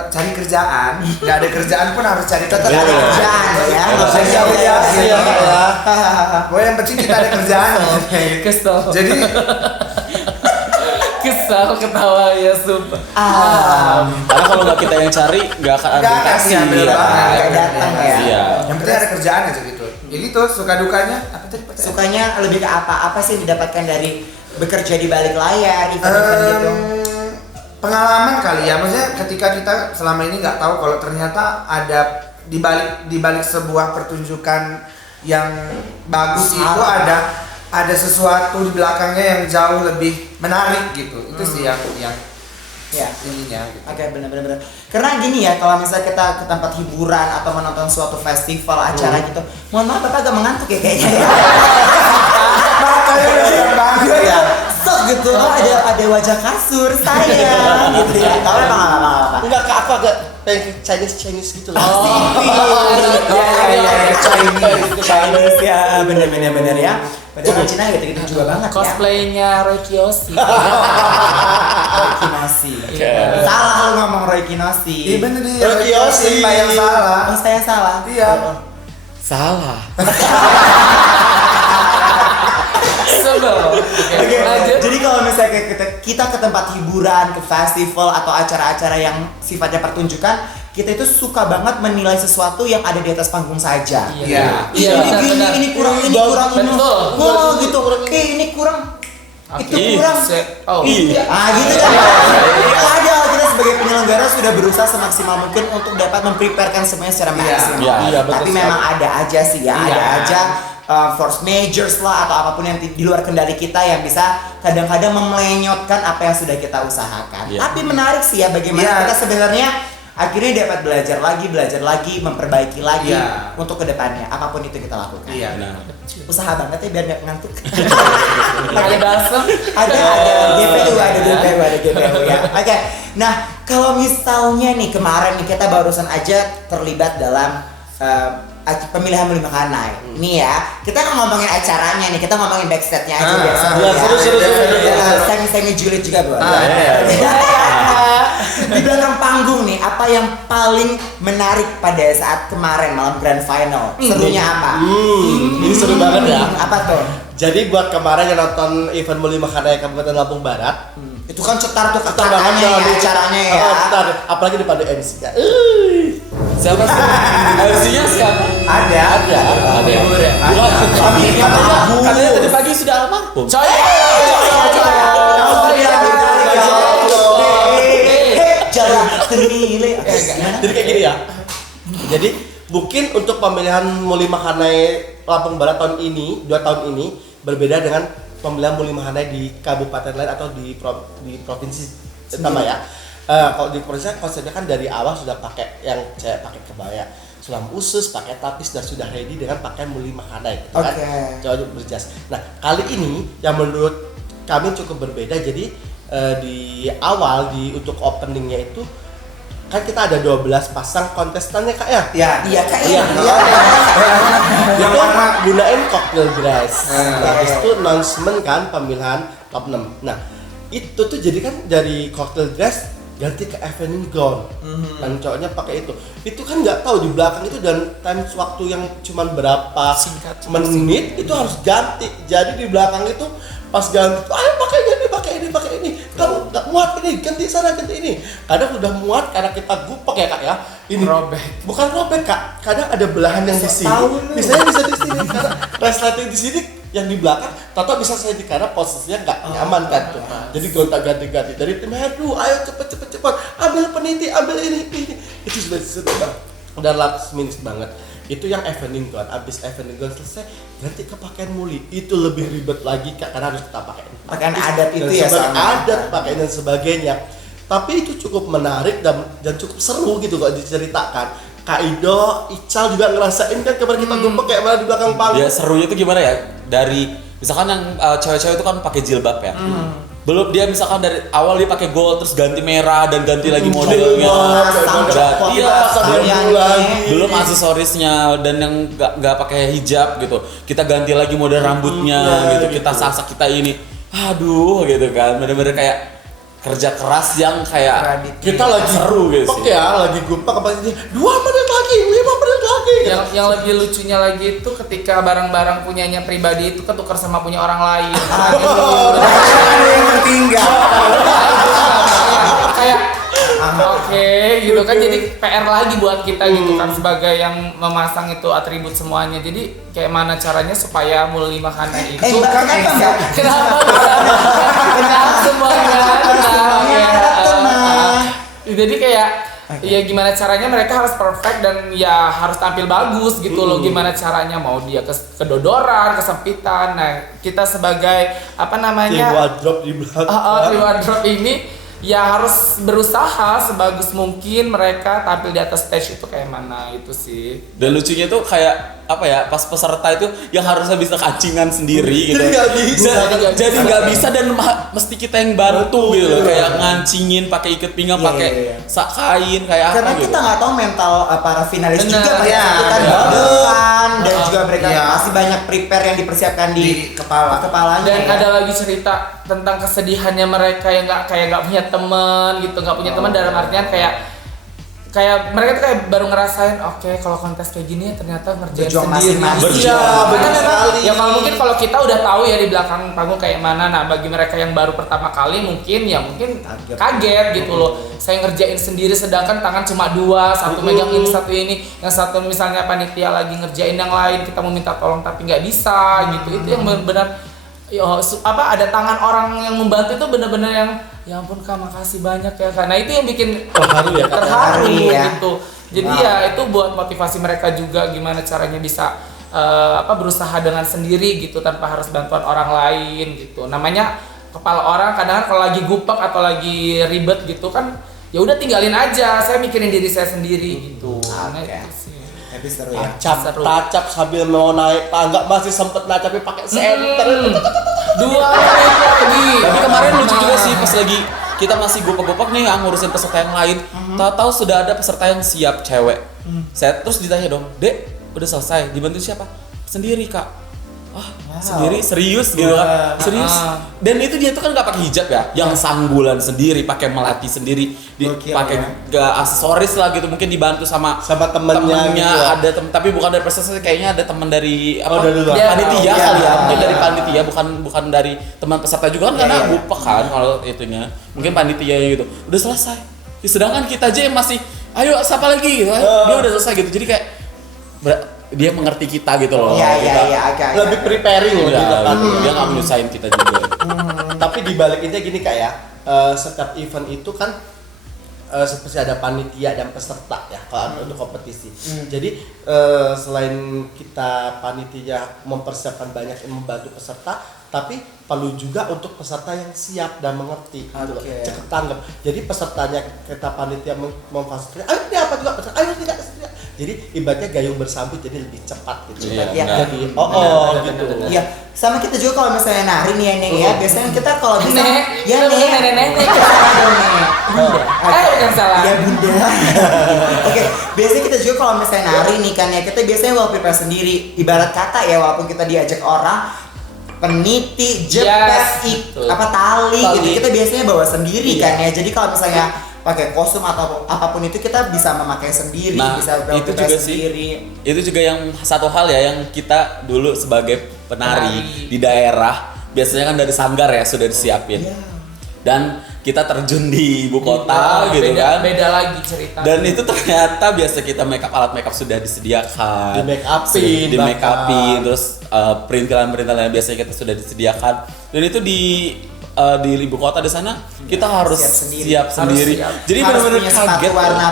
cari kerjaan. Nggak ada kerjaan pun harus cari Tetap kerjaan. ada kerjaan ya. Nggak usah jauh-jauh gitu. Pokoknya yang penting kita ada kerjaan. Kesel. Jadi Kesel ketawa ya sumpah. Karena kalau nggak kita yang cari, nggak akan ada nggak yang kasih. kasih, bener ya. banget. Nggak datang ya. Iya. yang penting ada kerjaan aja gitu. Ya gitu, suka dukanya apa tadi? Sukanya lebih ke apa? Apa sih yang didapatkan dari bekerja di balik layar, event-event gitu? Pengalaman kali ya, maksudnya ketika kita selama ini nggak tahu kalau ternyata ada di balik sebuah pertunjukan yang bagus itu ada sesuatu di belakangnya yang jauh lebih menarik gitu. Itu sih yang Ya. ininya gitu. Oke, benar-benar. Karena gini ya, kalau misalnya kita ke tempat hiburan atau menonton suatu festival acara gitu, mohon maaf Bapak agak mengantuk ya kayaknya ya. Makanya udah siap banget ya. Sok gitu, oh, ada wajah kasur saya gitu ya. Tapi emang nggak apa-apa. Enggak, Kak, aku agak pengen Chinese gitu loh. Ya, Chinese ya, bener ya. Padahal Cina gitu-gitu juga banget ya. Cosplaynya Roy Kiyoshi. Roy Kinoshi. Iya. Salah lu ngomong Roy Kinoshi. Iya bener dia. Roy Kiyoshi. Pak yang salah. Oh, saya salah. Iya. Salah. Sebel. Oke, Lanjut. jadi kalau misalnya kita ke tempat hiburan, ke festival atau acara-acara yang sifatnya pertunjukan, kita itu suka banget menilai sesuatu yang ada di atas panggung saja. Iya. Iya, Ini gini, benar. ini kurang, ini kurang, ini. Betul. Wah, gitu. Ini kurang. Itu Ih, kurang. Oh. Iya. Gitu kan. Ada kita sebagai penyelenggara sudah berusaha semaksimal mungkin untuk dapat mempreparekan semuanya secara maksimal. Iya, betul Tapi sekali. memang ada aja sih ya, Iya. ada aja force majors lah atau apapun yang di luar kendali kita yang bisa kadang-kadang memelenyotkan apa yang sudah kita usahakan. Iya. Tapi menarik sih ya bagaimana Iya. kita sebenarnya akhirnya dapat belajar lagi, memperbaiki lagi Iya. untuk kedepannya apapun itu kita lakukan. Iya. Nah, Usaha banget ya biar nggak ngantuk. Ada balsam. ada GPU ya. Oke. Nah, kalau misalnya nih kemarin nih kita barusan aja terlibat dalam pemilihan Melima Kanai. Nih ya, kita nggak ngomongin acaranya nih, kita ngomongin backstage-nya aja biasa. iya, seru. Semi julid juga bro. Iya. Di belakang panggung nih, apa yang paling menarik pada saat kemarin malam grand final? Serunya apa? Ini seru banget ya. Apa tuh? Jadi buat kemarin yang nonton event Melima Kanai Kabupaten Lampung Barat, Itu kan cetar tuh Cetar banget katanya ya, ya. acaranya ya. Cetar. Apalagi daripada MC ya. siapa sih? MC-nya siapa? Ada. Ada ya? Bukan, tapi katanya tadi pagi sudah almarhum. Jangan ternilai. Jadi kayak gini ya. Jadi mungkin untuk pemilihan Muli Mahanai Lampung Barat tahun ini, 2 tahun ini berbeda dengan pemilihan Muli Mahanai di kabupaten lain atau di provinsi sama ya. Kalau di provinsi konsepnya kan dari awal sudah pakai yang saya pakai kebaya, sulam usus, pakai tapis dan sudah ready dengan pakai Muli Mahanai gitu kan. Coba berjas. Nah, kali ini yang menurut kami cukup berbeda. Jadi di awal untuk openingnya itu kan kita ada 12 pasang kontestannya Kak ya? Iya Kak ya. Yang warna gunain cocktail dress. Nah, itu announcement kan pemilihan top 6. Nah, itu tuh jadi kan dari cocktail dress ganti ke evening gown. Dan cowoknya pakai itu. Itu kan nggak tahu di belakang itu dan time waktu yang cuman berapa menit itu harus ganti. Jadi di belakang itu pas ganti, ayo pakai ini. Kamu nggak muat ini, ganti sana, ganti ini. Kadang udah muat karena kita gupek ya Kak ya. Ini Robek. bukan robek Kak. Kadang ada belahan yang di sini. Misalnya bisa di sini karena resleting di sini yang di belakang, tato bisa saya di karena posisinya nggak nyaman kan tuh. Jadi gonta ganti-ganti dari tim aduh, ayo cepet. Ambil peniti, ambil ini. Itu sudah last minute banget. Itu yang evening gown. Abis evening gown selesai, ganti ke pakaian Muli. Itu lebih ribet lagi Kak, karena harus kita pakai Pakaian adat itu ya sama. adat, pakaian dan sebagainya. Tapi itu cukup menarik dan cukup seru gitu kalau diceritakan. Kak Ido, Ical juga ngerasain kan kemarin kita gumpek kayak mana di belakang panggung. Ya serunya tuh gimana ya? Dari misalkan yang cewek-cewek itu kan pakai jilbab ya. Belum dia misalkan dari awal dia pakai gold terus ganti merah dan ganti lagi modelnya. Belum aksesorisnya dan yang nggak pakai hijab gitu. Kita ganti lagi model rambutnya gitu. Kita sasak kita ini. Aduh gitu kan. Bener-bener kayak kerja keras yang kayak Kita lagi seru gitu sih. lagi gumpek apa ini 2 menit lagi, 5 menit lagi. Gitu. Yang lebih lucunya lagi itu ketika barang-barang punyanya pribadi itu ketukar sama punya orang lain. Ada yang tertinggal. Kayak oke gitu kan, jadi PR lagi buat kita gitu kan sebagai yang memasang itu atribut semuanya. Jadi kayak mana caranya supaya Muli Mahanai itu Mbak, kenapa Mbak? kenapa semuanya Semuanya tenang. jadi kayak ya gimana caranya mereka harus perfect dan ya harus tampil bagus gitu loh. Gimana caranya mau dia kedodoran, kesempitan. Nah, kita sebagai apa namanya Tim wardrobe di belakang. tim wardrobe ini ya harus berusaha sebagus mungkin mereka tampil di atas stage itu kayak mana itu sih. Dan lucunya tuh kayak apa ya, pas peserta itu yang harusnya bisa kancingan sendiri gitu. Jadi nggak bisa. Jadi nggak bisa dan mesti kita yang bantu gitu loh. Kayak ngancingin pakai ikat pinggang, Iya, pakai iya. kain kayak Karena apa gitu. kita nggak tahu mental para finalis Benar, juga mereka ya, itu kan iya. badan dan juga mereka Iya. masih banyak prepare yang dipersiapkan di kepalanya. Dan ya. ada lagi cerita tentang kesedihannya mereka yang nggak punya teman gitu, nggak punya teman dalam artian kayak mereka tuh kayak baru ngerasain oke, kalau kontes kayak gini ternyata ngerjain Berjuang sendiri. masing-masing. Iya, Benar benar sekali. ya kalau mungkin kalau kita udah tahu ya di belakang panggung kayak mana. Nah, bagi mereka yang baru pertama kali mungkin kaget gitu loh. Saya ngerjain sendiri sedangkan tangan cuma 2, satu megang ini, satu ini, yang satu misalnya panitia lagi ngerjain yang lain, kita mau minta tolong tapi nggak bisa gitu. Itu yang benar-benar ada tangan orang yang membantu itu benar-benar yang ya ampun Kak, makasih banyak ya Kak. Nah, itu yang bikin Terharu ya, Kak? terharu Ya. gitu. Jadi ya itu buat motivasi mereka juga gimana caranya bisa berusaha dengan sendiri gitu tanpa harus bantuan orang lain gitu. Namanya kepala orang kadang kalau lagi gupek atau lagi ribet gitu kan ya udah tinggalin aja. Saya mikirin diri saya sendiri gitu. Nah, Oke. itu sih. Tapi seru ya. Tacap sambil mau naik tangga masih sempet nacapnya pakai senter. 2 menit lagi. Tapi kemarin lucu juga sih pas lagi kita masih gopek-gopek nih ngurusin peserta yang lain. Tahu-tahu sudah ada peserta yang siap cewek. Saya terus ditanya dong, "Dek, udah selesai. Dibantu siapa?" "Sendiri, Kak." Sendiri serius gitu kan. Serius. Dan itu dia tuh kan nggak pakai hijab ya, yang sanggulan sendiri, pakai melati sendiri, Gokil, pakai ya. aksesoris lah gitu, mungkin dibantu sama Temennya gitu ya. ada tapi bukan dari peserta, kayaknya ada teman dari dari luar. panitia Iya. kali ya, mungkin Iya. dari panitia bukan dari teman peserta juga kan, karena Iya. gupek kan kalau itunya, mungkin panitia gitu. Udah selesai. Sedangkan kita aja yang masih ayo siapa lagi gitu, dia udah selesai gitu. Jadi kayak dia mengerti kita gitu loh. Iya Kita agak. Lebih preparing loh Iya, gitu kan. dia nggak menyusahin kita juga. Tapi dibalik itu gini Kak ya, setiap event itu kan seperti ada panitia dan peserta ya kalau untuk kompetisi. Jadi selain kita panitia mempersiapkan banyak yang membantu peserta, tapi perlu juga untuk peserta yang siap dan mengerti gitu loh, Oke. cepat tanggap. Jadi pesertanya kita panitia memfasilitasi, ayo ini apa juga, ayo tidak. Jadi ibaratnya gayung bersambut jadi lebih cepat gitu. Iya, benar. Jadi gitu. Iya, sama kita juga kalau misalnya nari nih ya Neng ya, biasanya kita kalau bisa Nek, ya itu bukan Nek, nenek-nenek. Bunda. Yang salah. Ya Bunda. Oke, biasanya kita juga kalau misalnya nari nih kan ya, kita biasanya well prepare sendiri. Ibarat kata ya, walaupun kita diajak orang peniti, jepit, Yes, betul. tali Tali. gitu, kita biasanya bawa sendiri Iya. kan ya. Jadi kalau misalnya pakai kostum atau apapun itu kita bisa memakai sendiri, Nah, bisa well itu prepare juga sih. sendiri. Itu juga yang satu hal ya yang kita dulu sebagai penari Penari. di daerah biasanya kan dari sanggar ya sudah disiapin. Iya. Dan kita terjun di ibu kota gitu beda, kan. Beda lagi cerita. Dan itu ternyata biasa kita alat make up sudah disediakan. Di make upin, di make bahkan. upin, terus perintilan-perintilan yang biasanya kita sudah disediakan. Dan itu di ibu kota di sana kita harus siap sendiri. siap sendiri. siap. Jadi Harus benar-benar punya kaget. sepatu warna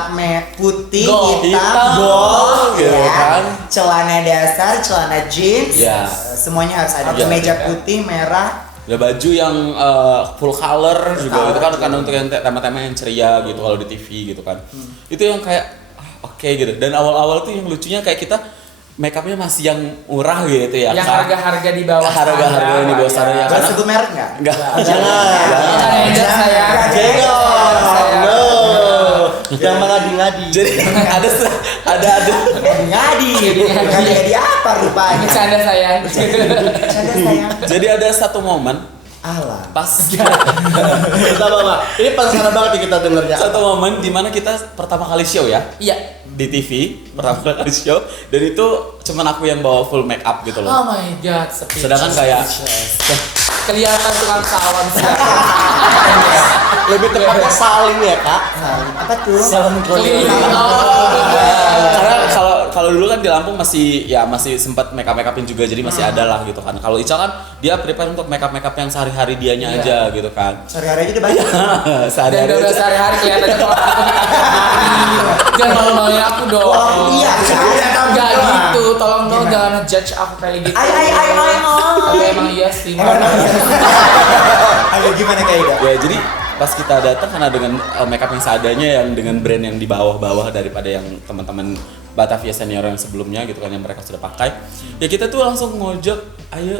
putih, Gold. hitam, Gold, gold, gitu ya. kan. Celana dasar, celana jeans, Ya. semuanya harus ada. Iya. Kemeja putih, merah. Ada baju yang full color juga color itu kan juga. untuk yang tema-tema yang ceria gitu kalau di TV gitu kan. Itu yang kayak oke gitu. Dan awal-awal tuh yang lucunya kayak kita make upnya masih yang murah gitu ya. yang Kak. harga-harga di bawah Harga-harga yang di bawah standar ya. Boleh Karena sebut merek nggak? enggak. Jangan saya. Jangan. No. Yang mengadi-ngadi. Jadi ada Ngadi, ngadi apa rupanya? Bercanda sayang. Canda sayang. jadi ada satu momen Alah. pas Sama, ini penasaran banget nih kita dengernya. satu momen di mana kita pertama kali show ya Iya. di TV pertama kali show dan itu cuman aku yang bawa full make up gitu Oh loh. my god, sepi. Sedangkan kayak kelihatan tukang salon sih. Lebih tepatnya saling ya Kak. Apa tuh? Salon Keliling. clothing. Karena kalau dulu kan di Lampung masih sempat make upin juga jadi masih ada lah gitu kan. Kalau Ica kan dia prepare untuk make up yang sehari-hari dianya Iya. aja gitu kan. Sehari-hari aja udah banyak. Dan Sehari-hari udah aja. sehari-hari kelihatannya kalau aku jangan malu-maluin aku dong. Wah, iya, kelihatan Enggak doang. gitu, tolong dong Gimana? jangan judge aku kayak gitu. Ay. Tapi emang iya sih. Ayo gimana kayak itu? Ya jadi pas kita datang karena dengan make up yang seadanya yang dengan brand yang di bawah-bawah daripada yang teman-teman Batavia senior yang sebelumnya gitu kan yang mereka sudah pakai. Ya kita tuh langsung ngojok, ayo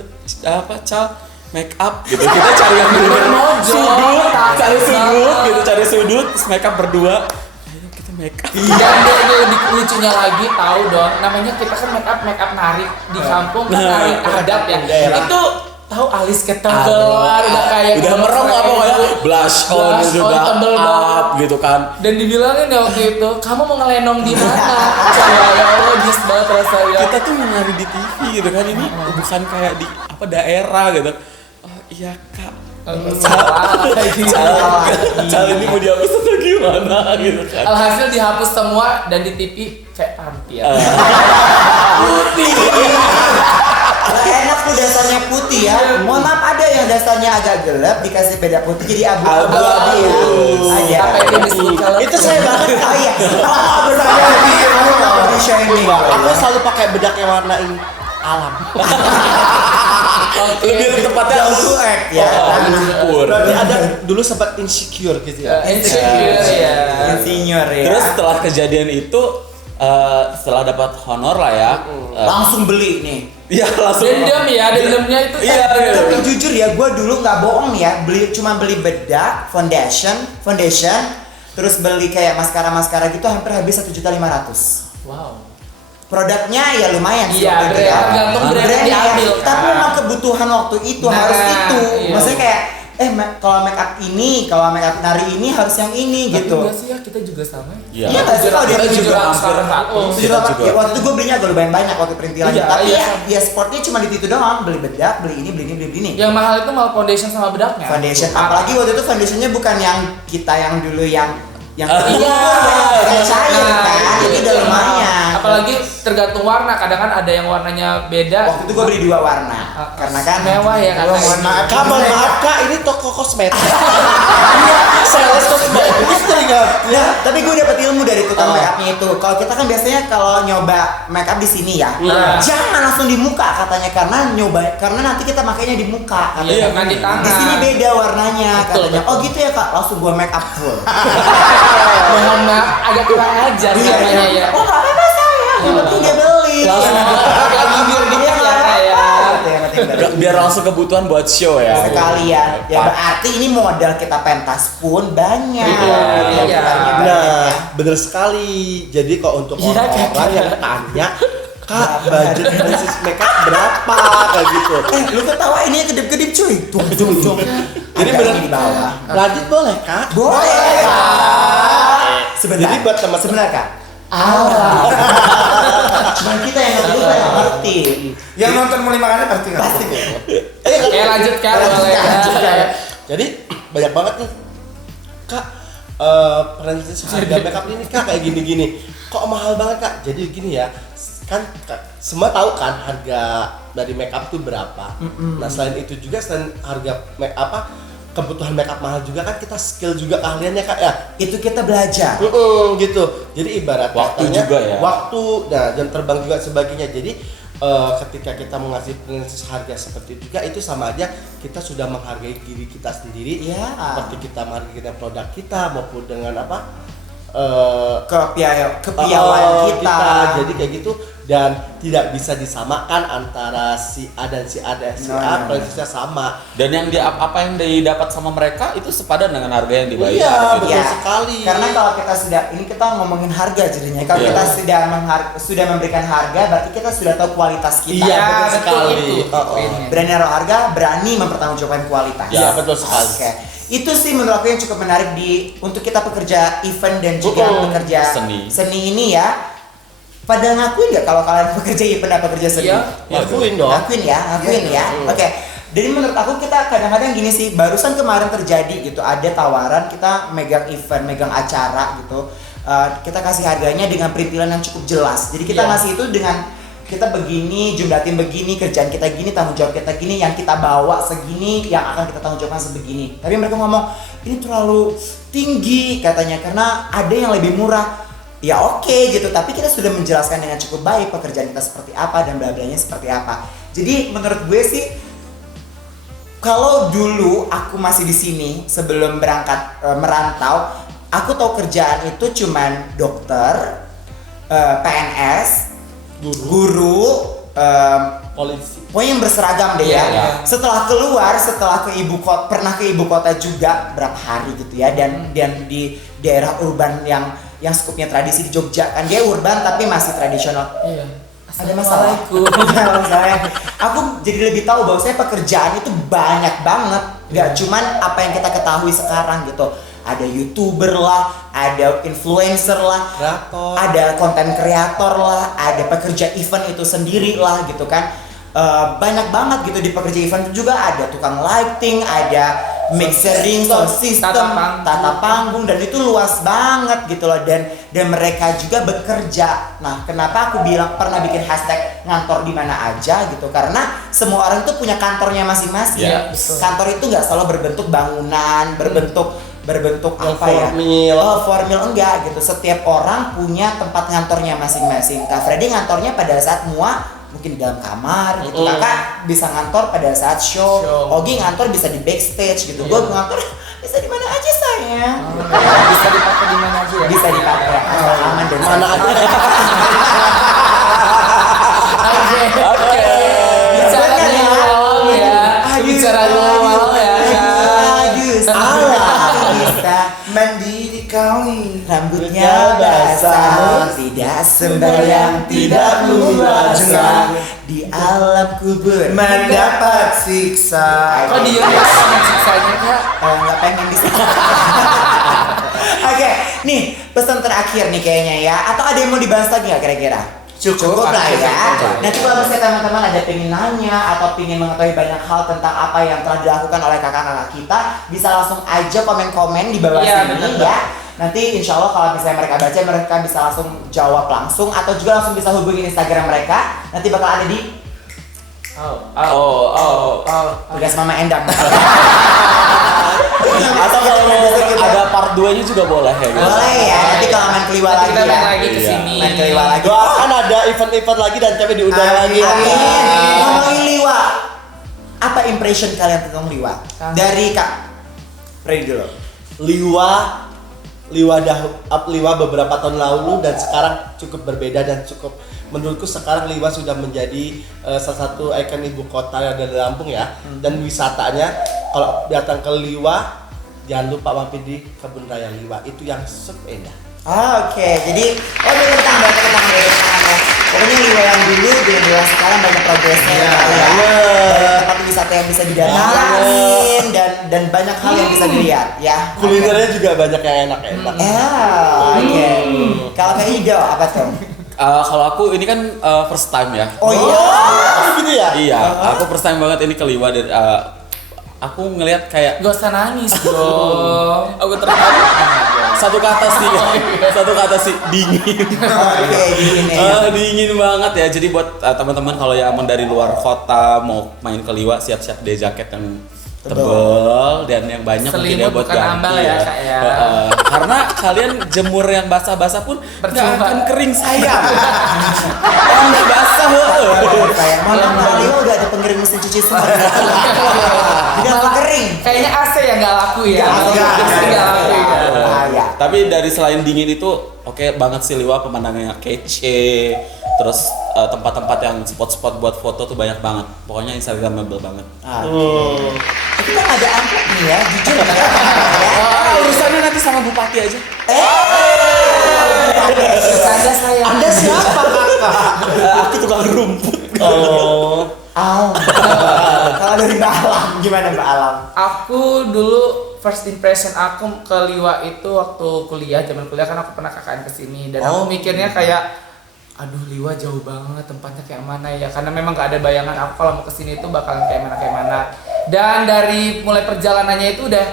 Cal make up gitu. Kita cari yang bener-bener Ngojok, sudut, cari takut sudut banget. gitu, cari sudut, terus make up berdua. Ayo kita make up. Dan dia lebih lucunya lagi tahu dong, namanya kita kan make up nari di kampung kan nari adat ya. daerah. Itu tahu alis ketebelan udah kayak udah merem apa kayak blush on juga tebel up banget. gitu kan. Dan dibilangin ya waktu itu, kamu mau ngelenong di mana? Ya Allah, jis banget rasanya. Kita tuh mau nari di TV gitu kan ini bukan kayak di apa daerah gitu. Oh iya Kak. Salah lagi. Cal ini mau dihapus atau gimana gitu kan. Alhasil dihapus semua dan di TV kayak tampil. Lah enak tuh dasarnya putih ya. Mohon maaf ada yang dasarnya agak gelap dikasih beda putih jadi abu-abu Abu-abu. ya. Apa itu disebut color? Itu saya banget. Oh iya. Aku mau di shining. Aku selalu pakai bedak yang warna ini alam. Lebih tepatnya Down to earth ya. lumpur. Berarti ada dulu sempat insecure gitu ya. Insecure ya. Insinyur ya. Terus setelah kejadian itu setelah dapat honor lah ya. Langsung beli nih. Iya langsung. Dendam ya, dendamnya itu Iya, iya. Tapi jujur ya, gue dulu nggak bohong ya, cuma beli bedak, foundation, terus beli kayak maskara gitu hampir habis 1.500.000. wow. Produknya ya lumayan sih Iya, waktu itu ya. tergantung brand yang Brand ya, diambil, kan. tapi memang kebutuhan waktu itu Nah, harus itu. iya. Maksudnya kayak kalau make up ini, kalau make up nari ini harus yang ini Tapi gitu. enggak sih ya, kita juga sama. Iya. Iya nggak sih kalau dia Kita juga hampir Kita juga. Ya, waktu itu gue belinya agak lumayan banyak waktu perintilan. Iya, Tapi iya. ya sportnya cuma di situ doang, beli bedak, beli ini. Yang mahal itu malah foundation sama bedaknya. Foundation, apalagi waktu itu foundationnya bukan yang kita yang dulu yang yang iya, yang cair kan, jadi udah lumayan. Apalagi tergantung warna, kadang kan ada yang warnanya beda. Waktu itu gue beli 2 warna, karena kan mewah ya kan. Mohon maaf. Kak, mohon maaf Kak, ini toko kosmetik. Sales kosmetik Kak. Ya, tapi gue dapet ilmu dari tukang make upnya itu. Kalau kita kan biasanya kalau nyoba make up di sini ya, Iya. jangan langsung di muka katanya karena nanti kita makainya di muka. Iya, kan di tangan. Di sini beda warnanya Betul, katanya. betul. Oh gitu ya kak, langsung gue make up full. Mohon maaf, agak kurang ajar namanya ya. Oh nggak apa-apa saya, yang penting dia beli. Langsung pakai bibir gitu ya kayak. Biar langsung kebutuhan buat show ya. Sekalian, ya berarti ini modal kita pentas pun banyak. Iya, Modal iya. kita banyak Nah, ya. bener sekali. Jadi kalau untuk Iya, orang-orang yang tanya, Kak, budget princess makeup berapa kayak gitu. Lu ketawa ini kedip-kedip cuy. Tung. Jadi Ada bener ini di bawah. lanjut boleh Kak? Boleh kak. Sebentar. Jadi buat teman-teman sebentar kak. Allah. Cuman kita yang ngerti, kita yang ngerti. Yang nonton mulai makannya pasti nggak. Pasti. Kayak lanjut kan boleh. Jadi banyak banget nih Kak, princess harga makeup ini Kak kayak gini-gini. Kok mahal banget Kak? Jadi gini ya, kan semua tahu kan harga dari makeup tuh berapa. Nah selain itu juga selain harga kebutuhan makeup mahal juga kan kita skill juga keahliannya Kak ya. Itu kita belajar. Gitu. Jadi ibarat Waktu katanya, juga ya. waktu, nah jam terbang juga sebagainya. Jadi ketika kita mengasih princess harga seperti itu juga itu sama aja kita sudah menghargai diri kita sendiri. Iya. Seperti kita menghargai produk kita maupun dengan Kepiawaian kita. Jadi kayak gitu dan tidak bisa disamakan antara si A dan si A dan si A, princessnya sama. Dan yang apa yang didapat sama mereka itu sepadan dengan harga yang dibayar. Iya, gitu. betul sekali. Karena kalau kita ini kita ngomongin harga jadinya. Kalau Iya. kita sudah memberikan harga, berarti kita sudah tahu kualitas kita. Iya, betul sekali. itu. Berani naruh harga, berani mempertanggungjawabkan kualitas. Iya, betul sekali. Oke. Itu sih menurut aku yang cukup menarik untuk kita pekerja event dan juga pekerja Seni ini ya. Pada ngakuin nggak kalau kalian pekerja event dan pekerja seni? Iya. Ngakuin dong. Ngakuin ya. Oke. Jadi menurut aku kita kadang-kadang gini sih, barusan kemarin terjadi gitu, ada tawaran kita megang event, megang acara gitu. Kita kasih harganya dengan perintilan yang cukup jelas. Jadi kita Iya. ngasih itu dengan kita begini, jumlah tim begini, kerjaan kita gini, tanggung jawab kita gini, yang kita bawa segini, yang akan kita tanggung jawabkan sebegini. Tapi mereka ngomong, ini terlalu tinggi katanya karena ada yang lebih murah. Ya oke gitu, tapi kita sudah menjelaskan dengan cukup baik pekerjaan kita seperti apa dan bla-blanya seperti apa. Jadi menurut gue sih, kalau dulu aku masih di sini sebelum berangkat merantau, aku tahu kerjaan itu cuman dokter, PNS, guru, Polisi. pokoknya yang berseragam deh ya. Iya. Setelah ke ibu kota, pernah ke ibu kota juga berapa hari gitu ya, dan di daerah urban yang skupnya tradisi di Jogja kan, dia urban tapi masih tradisional. Iya. Ada masalah. Aku jadi lebih tahu bahwa saya pekerjaan itu banyak banget, gak cuman apa yang kita ketahui sekarang gitu. Ada YouTuber lah, ada influencer lah, Kreator. ada konten kreator lah, ada pekerja event itu sendiri lah gitu kan. Banyak banget gitu di pekerja event juga, ada tukang lighting, ada mixing, sound system, tata panggung, dan itu luas banget gitu loh, dan mereka juga bekerja. Nah, kenapa aku bilang pernah bikin hashtag ngantor di mana aja gitu, karena semua orang tuh punya kantornya masing-masing. Iya, betul. Kantor itu nggak selalu berbentuk bangunan, berbentuk Yang apa ya? formal. Formal enggak gitu. Setiap orang punya tempat ngantornya masing-masing. Kak Freddy ngantornya pada saat mungkin di dalam kamar gitu. Kakak bisa ngantor pada saat show. Ogi ngantor bisa di backstage gitu. Gue ngantor bisa di mana aja sayang. Bisa dipakai di mana aja ya. Bisa dipakai asal aman dan Mana aja. Oke. Bicara di malam ya. Bicara di malam ya. Aduh, salah. Bisa Mandi di kali. rambutnya basah, tidak sembahyang, tidak puasa di alam kubur Mendapat siksa. Kok dia sama siksanya Kak? nggak pengen bisa. Oke, nih pesan terakhir nih kayaknya ya. Atau ada yang mau dibahas lagi nggak kira-kira? Cukup lah ya. Nanti kalau misalnya teman-teman ada pengen nanya atau pengen mengetahui banyak hal tentang apa yang telah dilakukan oleh kakak-kakak kita, bisa langsung aja komen-komen di bawah Iya, sini bener. ya. Nanti insya Allah kalau misalnya mereka baca, mereka bisa langsung jawab langsung atau juga langsung bisa hubungi Instagram mereka. Nanti bakal ada di tugas Mama Endang. Atau kalau mau ada part 2 nya juga boleh ya gitu. Boleh ya, nanti kalau main Keliwa Nanti lagi kita ya. main lagi ke Iya. sini. Main Keliwa lagi. Doakan ada event-event lagi dan kami diundang lagi. Amin. Amin. Ngomongin Liwa, apa impression kalian tentang Liwa? Dari Kak Freddy dulu. Liwa beberapa tahun lalu dan sekarang cukup berbeda dan cukup menurutku sekarang Liwa sudah menjadi salah satu ikon ibu kota yang ada di Lampung ya. Dan wisatanya kalau datang ke Liwa jangan lupa mampir di Kebun Raya Liwa, itu yang sepeda. Oke, jadi tentang ya. Pokoknya Liwa yang dulu dengan Liwa sekarang banyak progresnya ya. Banyak tempat wisata yang bisa didatangin dan banyak hal yang bisa dilihat ya. Kulinernya juga banyak yang enak-enak. Oke. Kalau Kak Ido apa tuh? Kalau aku ini kan first time ya. Oh iya. Gitu ya? Iya, aku first time banget ini ke Liwa dari aku ngelihat kayak Gak usah nangis dong. aku terharu. Satu kata sih dingin. Oke, gini ya. Dingin banget ya. Jadi buat teman-teman kalau yang dari luar kota mau main ke Liwa, siap-siap deh jaket yang tebel dan yang banyak mungkin ya Selimut buat bukan ganti ambal ya, Kak, ya. Karena kalian jemur yang basah-basah pun nggak Percuma. akan kering sayang. Kalau nggak basah, Kayak malam Liwa udah ada pengering mesin cuci semua. Tidak Malah kering. Kayaknya AC yang gak laku ya. Nggak laku ya. Ya. Tapi dari selain dingin itu oke banget sih Liwa, pemandangannya kece. Terus tempat-tempat yang spot-spot buat foto tuh banyak banget. Pokoknya instagramable banget. Kita nggak ada angkot nih ya, jujur ya. Urusannya nanti sama bupati aja. Bercanda saya. Anda siapa kakak? Aku tukang rumput. Kalau dari Mbak Alam, gimana Mbak Alam? Aku dulu first impression aku ke Liwa itu waktu kuliah, zaman kuliah kan aku pernah KKN kesini dan aku mikirnya kayak aduh Liwa jauh banget, tempatnya kayak mana ya, karena memang gak ada bayangan aku kalau mau kesini itu bakalan kayak mana. Dan dari mulai perjalanannya itu udah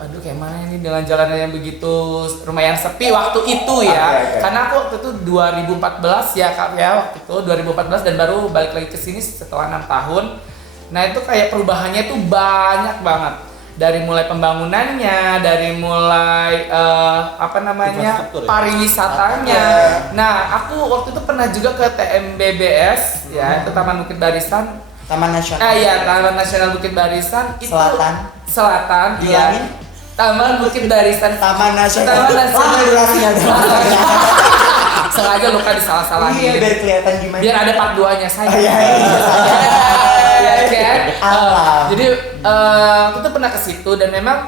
aduh kayak mana ini dengan jalanan yang begitu lumayan sepi waktu itu ya. Oke. Karena aku waktu itu 2014 ya Kak ya, waktu itu 2014 dan baru balik lagi ke sini setelah 6 tahun. Nah, itu kayak perubahannya tuh banyak banget. Dari mulai pembangunannya, dari mulai Infrastruktur ya? pariwisatanya. Nah, aku waktu itu pernah juga ke TMBBS ya, itu Taman Bukit Barisan. Taman Nasional. Iya, Taman Nasional Bukit Barisan itu Selatan. iya. Bilangin. Taman Bukit Barisan. Taman Nasional. Taman Nasional. Lama durasinya. Sengaja luka disalah-salahin. Iya, biar kelihatan gimana. Biar ada part 2-nya saya. Iya. Iya kan? Alam. Jadi aku tuh pernah ke situ dan memang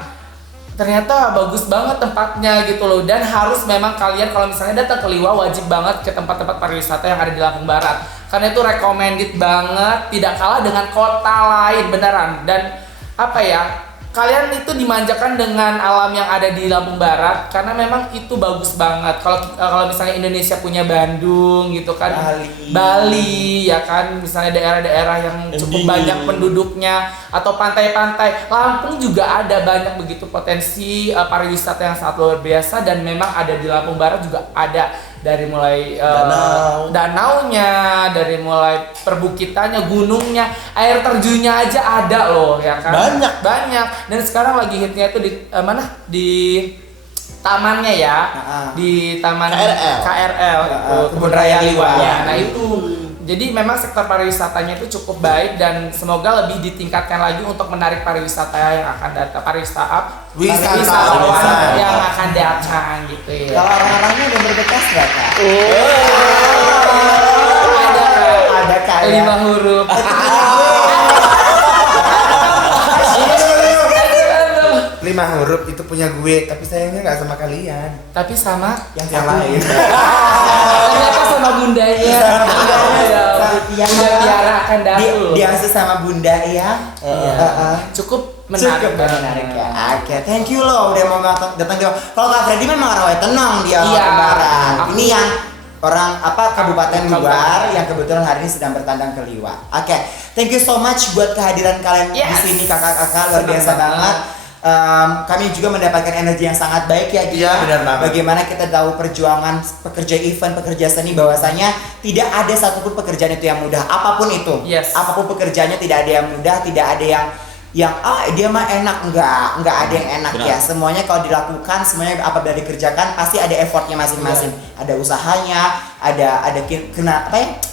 ternyata bagus banget tempatnya gitu loh, dan harus memang kalian kalau misalnya datang ke Liwa wajib banget ke tempat-tempat pariwisata yang ada di Lampung Barat karena itu recommended banget, tidak kalah dengan kota lain beneran. Dan apa ya, kalian itu dimanjakan dengan alam yang ada di Lampung Barat karena memang itu bagus banget. Kalau misalnya Indonesia punya Bandung gitu kan, Bali ya kan, misalnya daerah-daerah yang cukup banyak penduduknya atau pantai-pantai, Lampung juga ada banyak begitu potensi pariwisata yang sangat luar biasa. Dan memang ada di Lampung Barat juga ada dari mulai danaunya, dari mulai perbukitannya, gunungnya, air terjunnya aja ada loh ya kan. Banyak. Dan sekarang lagi hitnya itu di mana? Di tamannya ya. Di taman KRL itu Kebun Raya Liwa. Nah, itu jadi memang sektor pariwisatanya itu cukup baik dan semoga lebih ditingkatkan lagi untuk menarik pariwisata yang akan datang, wisatawan yang akan datang gitu ya. Kalau orang-orangnya udah berbekas nggak Kak? Ada Kak. 5 huruf. 5 huruf itu punya gue, tapi sayangnya nggak sama kalian. Tapi sama Yang lain. ternyata sama bundanya. Bunda Tiara akan datang. Dia sama bunda ya. Cukup menarik ya. Oke, thank you loh udah mau datang ke. Kalau Kak Freddy memang orang tenang dia Iya, Lebaran. aku- Ini yang orang kabupaten luar yang kebetulan hari ini sedang bertandang ke Liwa. Oke, thank you so much buat kehadiran kalian di Yes. sini kakak-kakak, luar Senang biasa banget. banget. kami juga mendapatkan energi yang sangat baik ya Gi. Iya, benar banget. Bagaimana kita tahu perjuangan pekerja event, pekerja seni, bahwasanya tidak ada satupun pekerjaan itu yang mudah, apapun itu. Yes. Apapun pekerjaannya tidak ada yang mudah, tidak ada yang dia mah enak, enggak ada yang enak. Benar. Ya semuanya kalau dilakukan, semuanya apabila dikerjakan pasti ada effortnya masing-masing. Ada usahanya, ada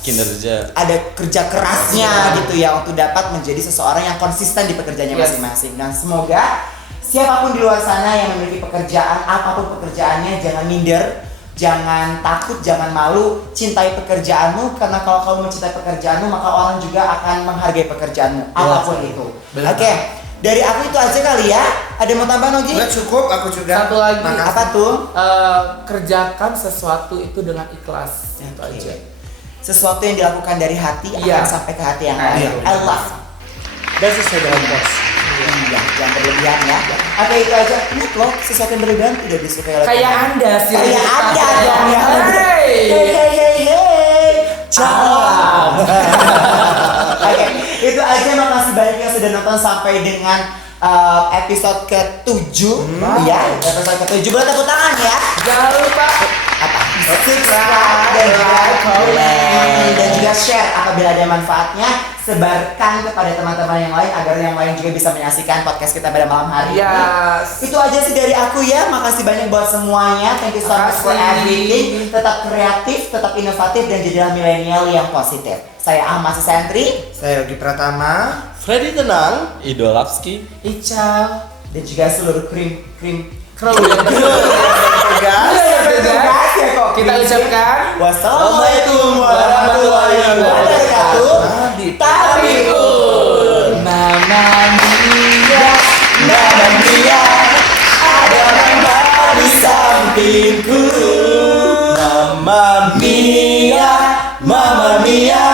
Kinerja. ada kerja kerasnya gitu ya untuk dapat menjadi seseorang yang konsisten di pekerjaannya Yes. masing-masing. Dan semoga siapapun di luar sana yang memiliki pekerjaan, apapun pekerjaannya, jangan minder, jangan takut, jangan malu, cintai pekerjaanmu, karena kalau kamu mencintai pekerjaanmu maka orang juga akan menghargai pekerjaanmu, apapun itu. Benar. Oke, dari aku itu aja kali ya. Ada yang mau tambah Nogi? Udah cukup, aku juga. Satu lagi. Makasih. Apa tuh? Kerjakan sesuatu itu dengan ikhlas. Itu Oke. aja. Sesuatu yang dilakukan dari hati Iya. akan sampai ke hati yang Nah, lain. iya. I love. Dan sesuai dengan pos. Iya, jangan berlebihan ya. Oke, itu aja. Ingat loh, sesuatu yang berlebihan tidak disukai oleh Kayak Tuhan. Anda sih. Kayak Anda dong ya. Hey. Ciao. Oke, itu aja. Makasih banyak yang sudah nonton sampai dengan episode ke-7 ya. Episode ke-7. Boleh tepuk tangan ya. Jangan lupa Subscribe dan juga komen dan juga share apabila ada manfaatnya, sebarkan kepada teman-teman yang lain agar yang lain juga bisa menyaksikan podcast kita pada malam hari ini. Yes. Itu aja sih dari aku ya. Makasih banyak buat semuanya. Thank you so much for Makasih. everything. Tetap kreatif, tetap inovatif, dan jadilah milenial yang positif. Saya Ahmad Sentri Saya Yogi Pratama. Freddy tenang. Idolapski. Ical. dan juga seluruh krim Kru yang Tegas. bertugas ya kok. Kita ucapkan Wassalamualaikum warahmatullahi wabarakatuh. Tabikun. Mama Mia. Mama Mia, ada mama di sampingku. Mama Mia, Mama Mia.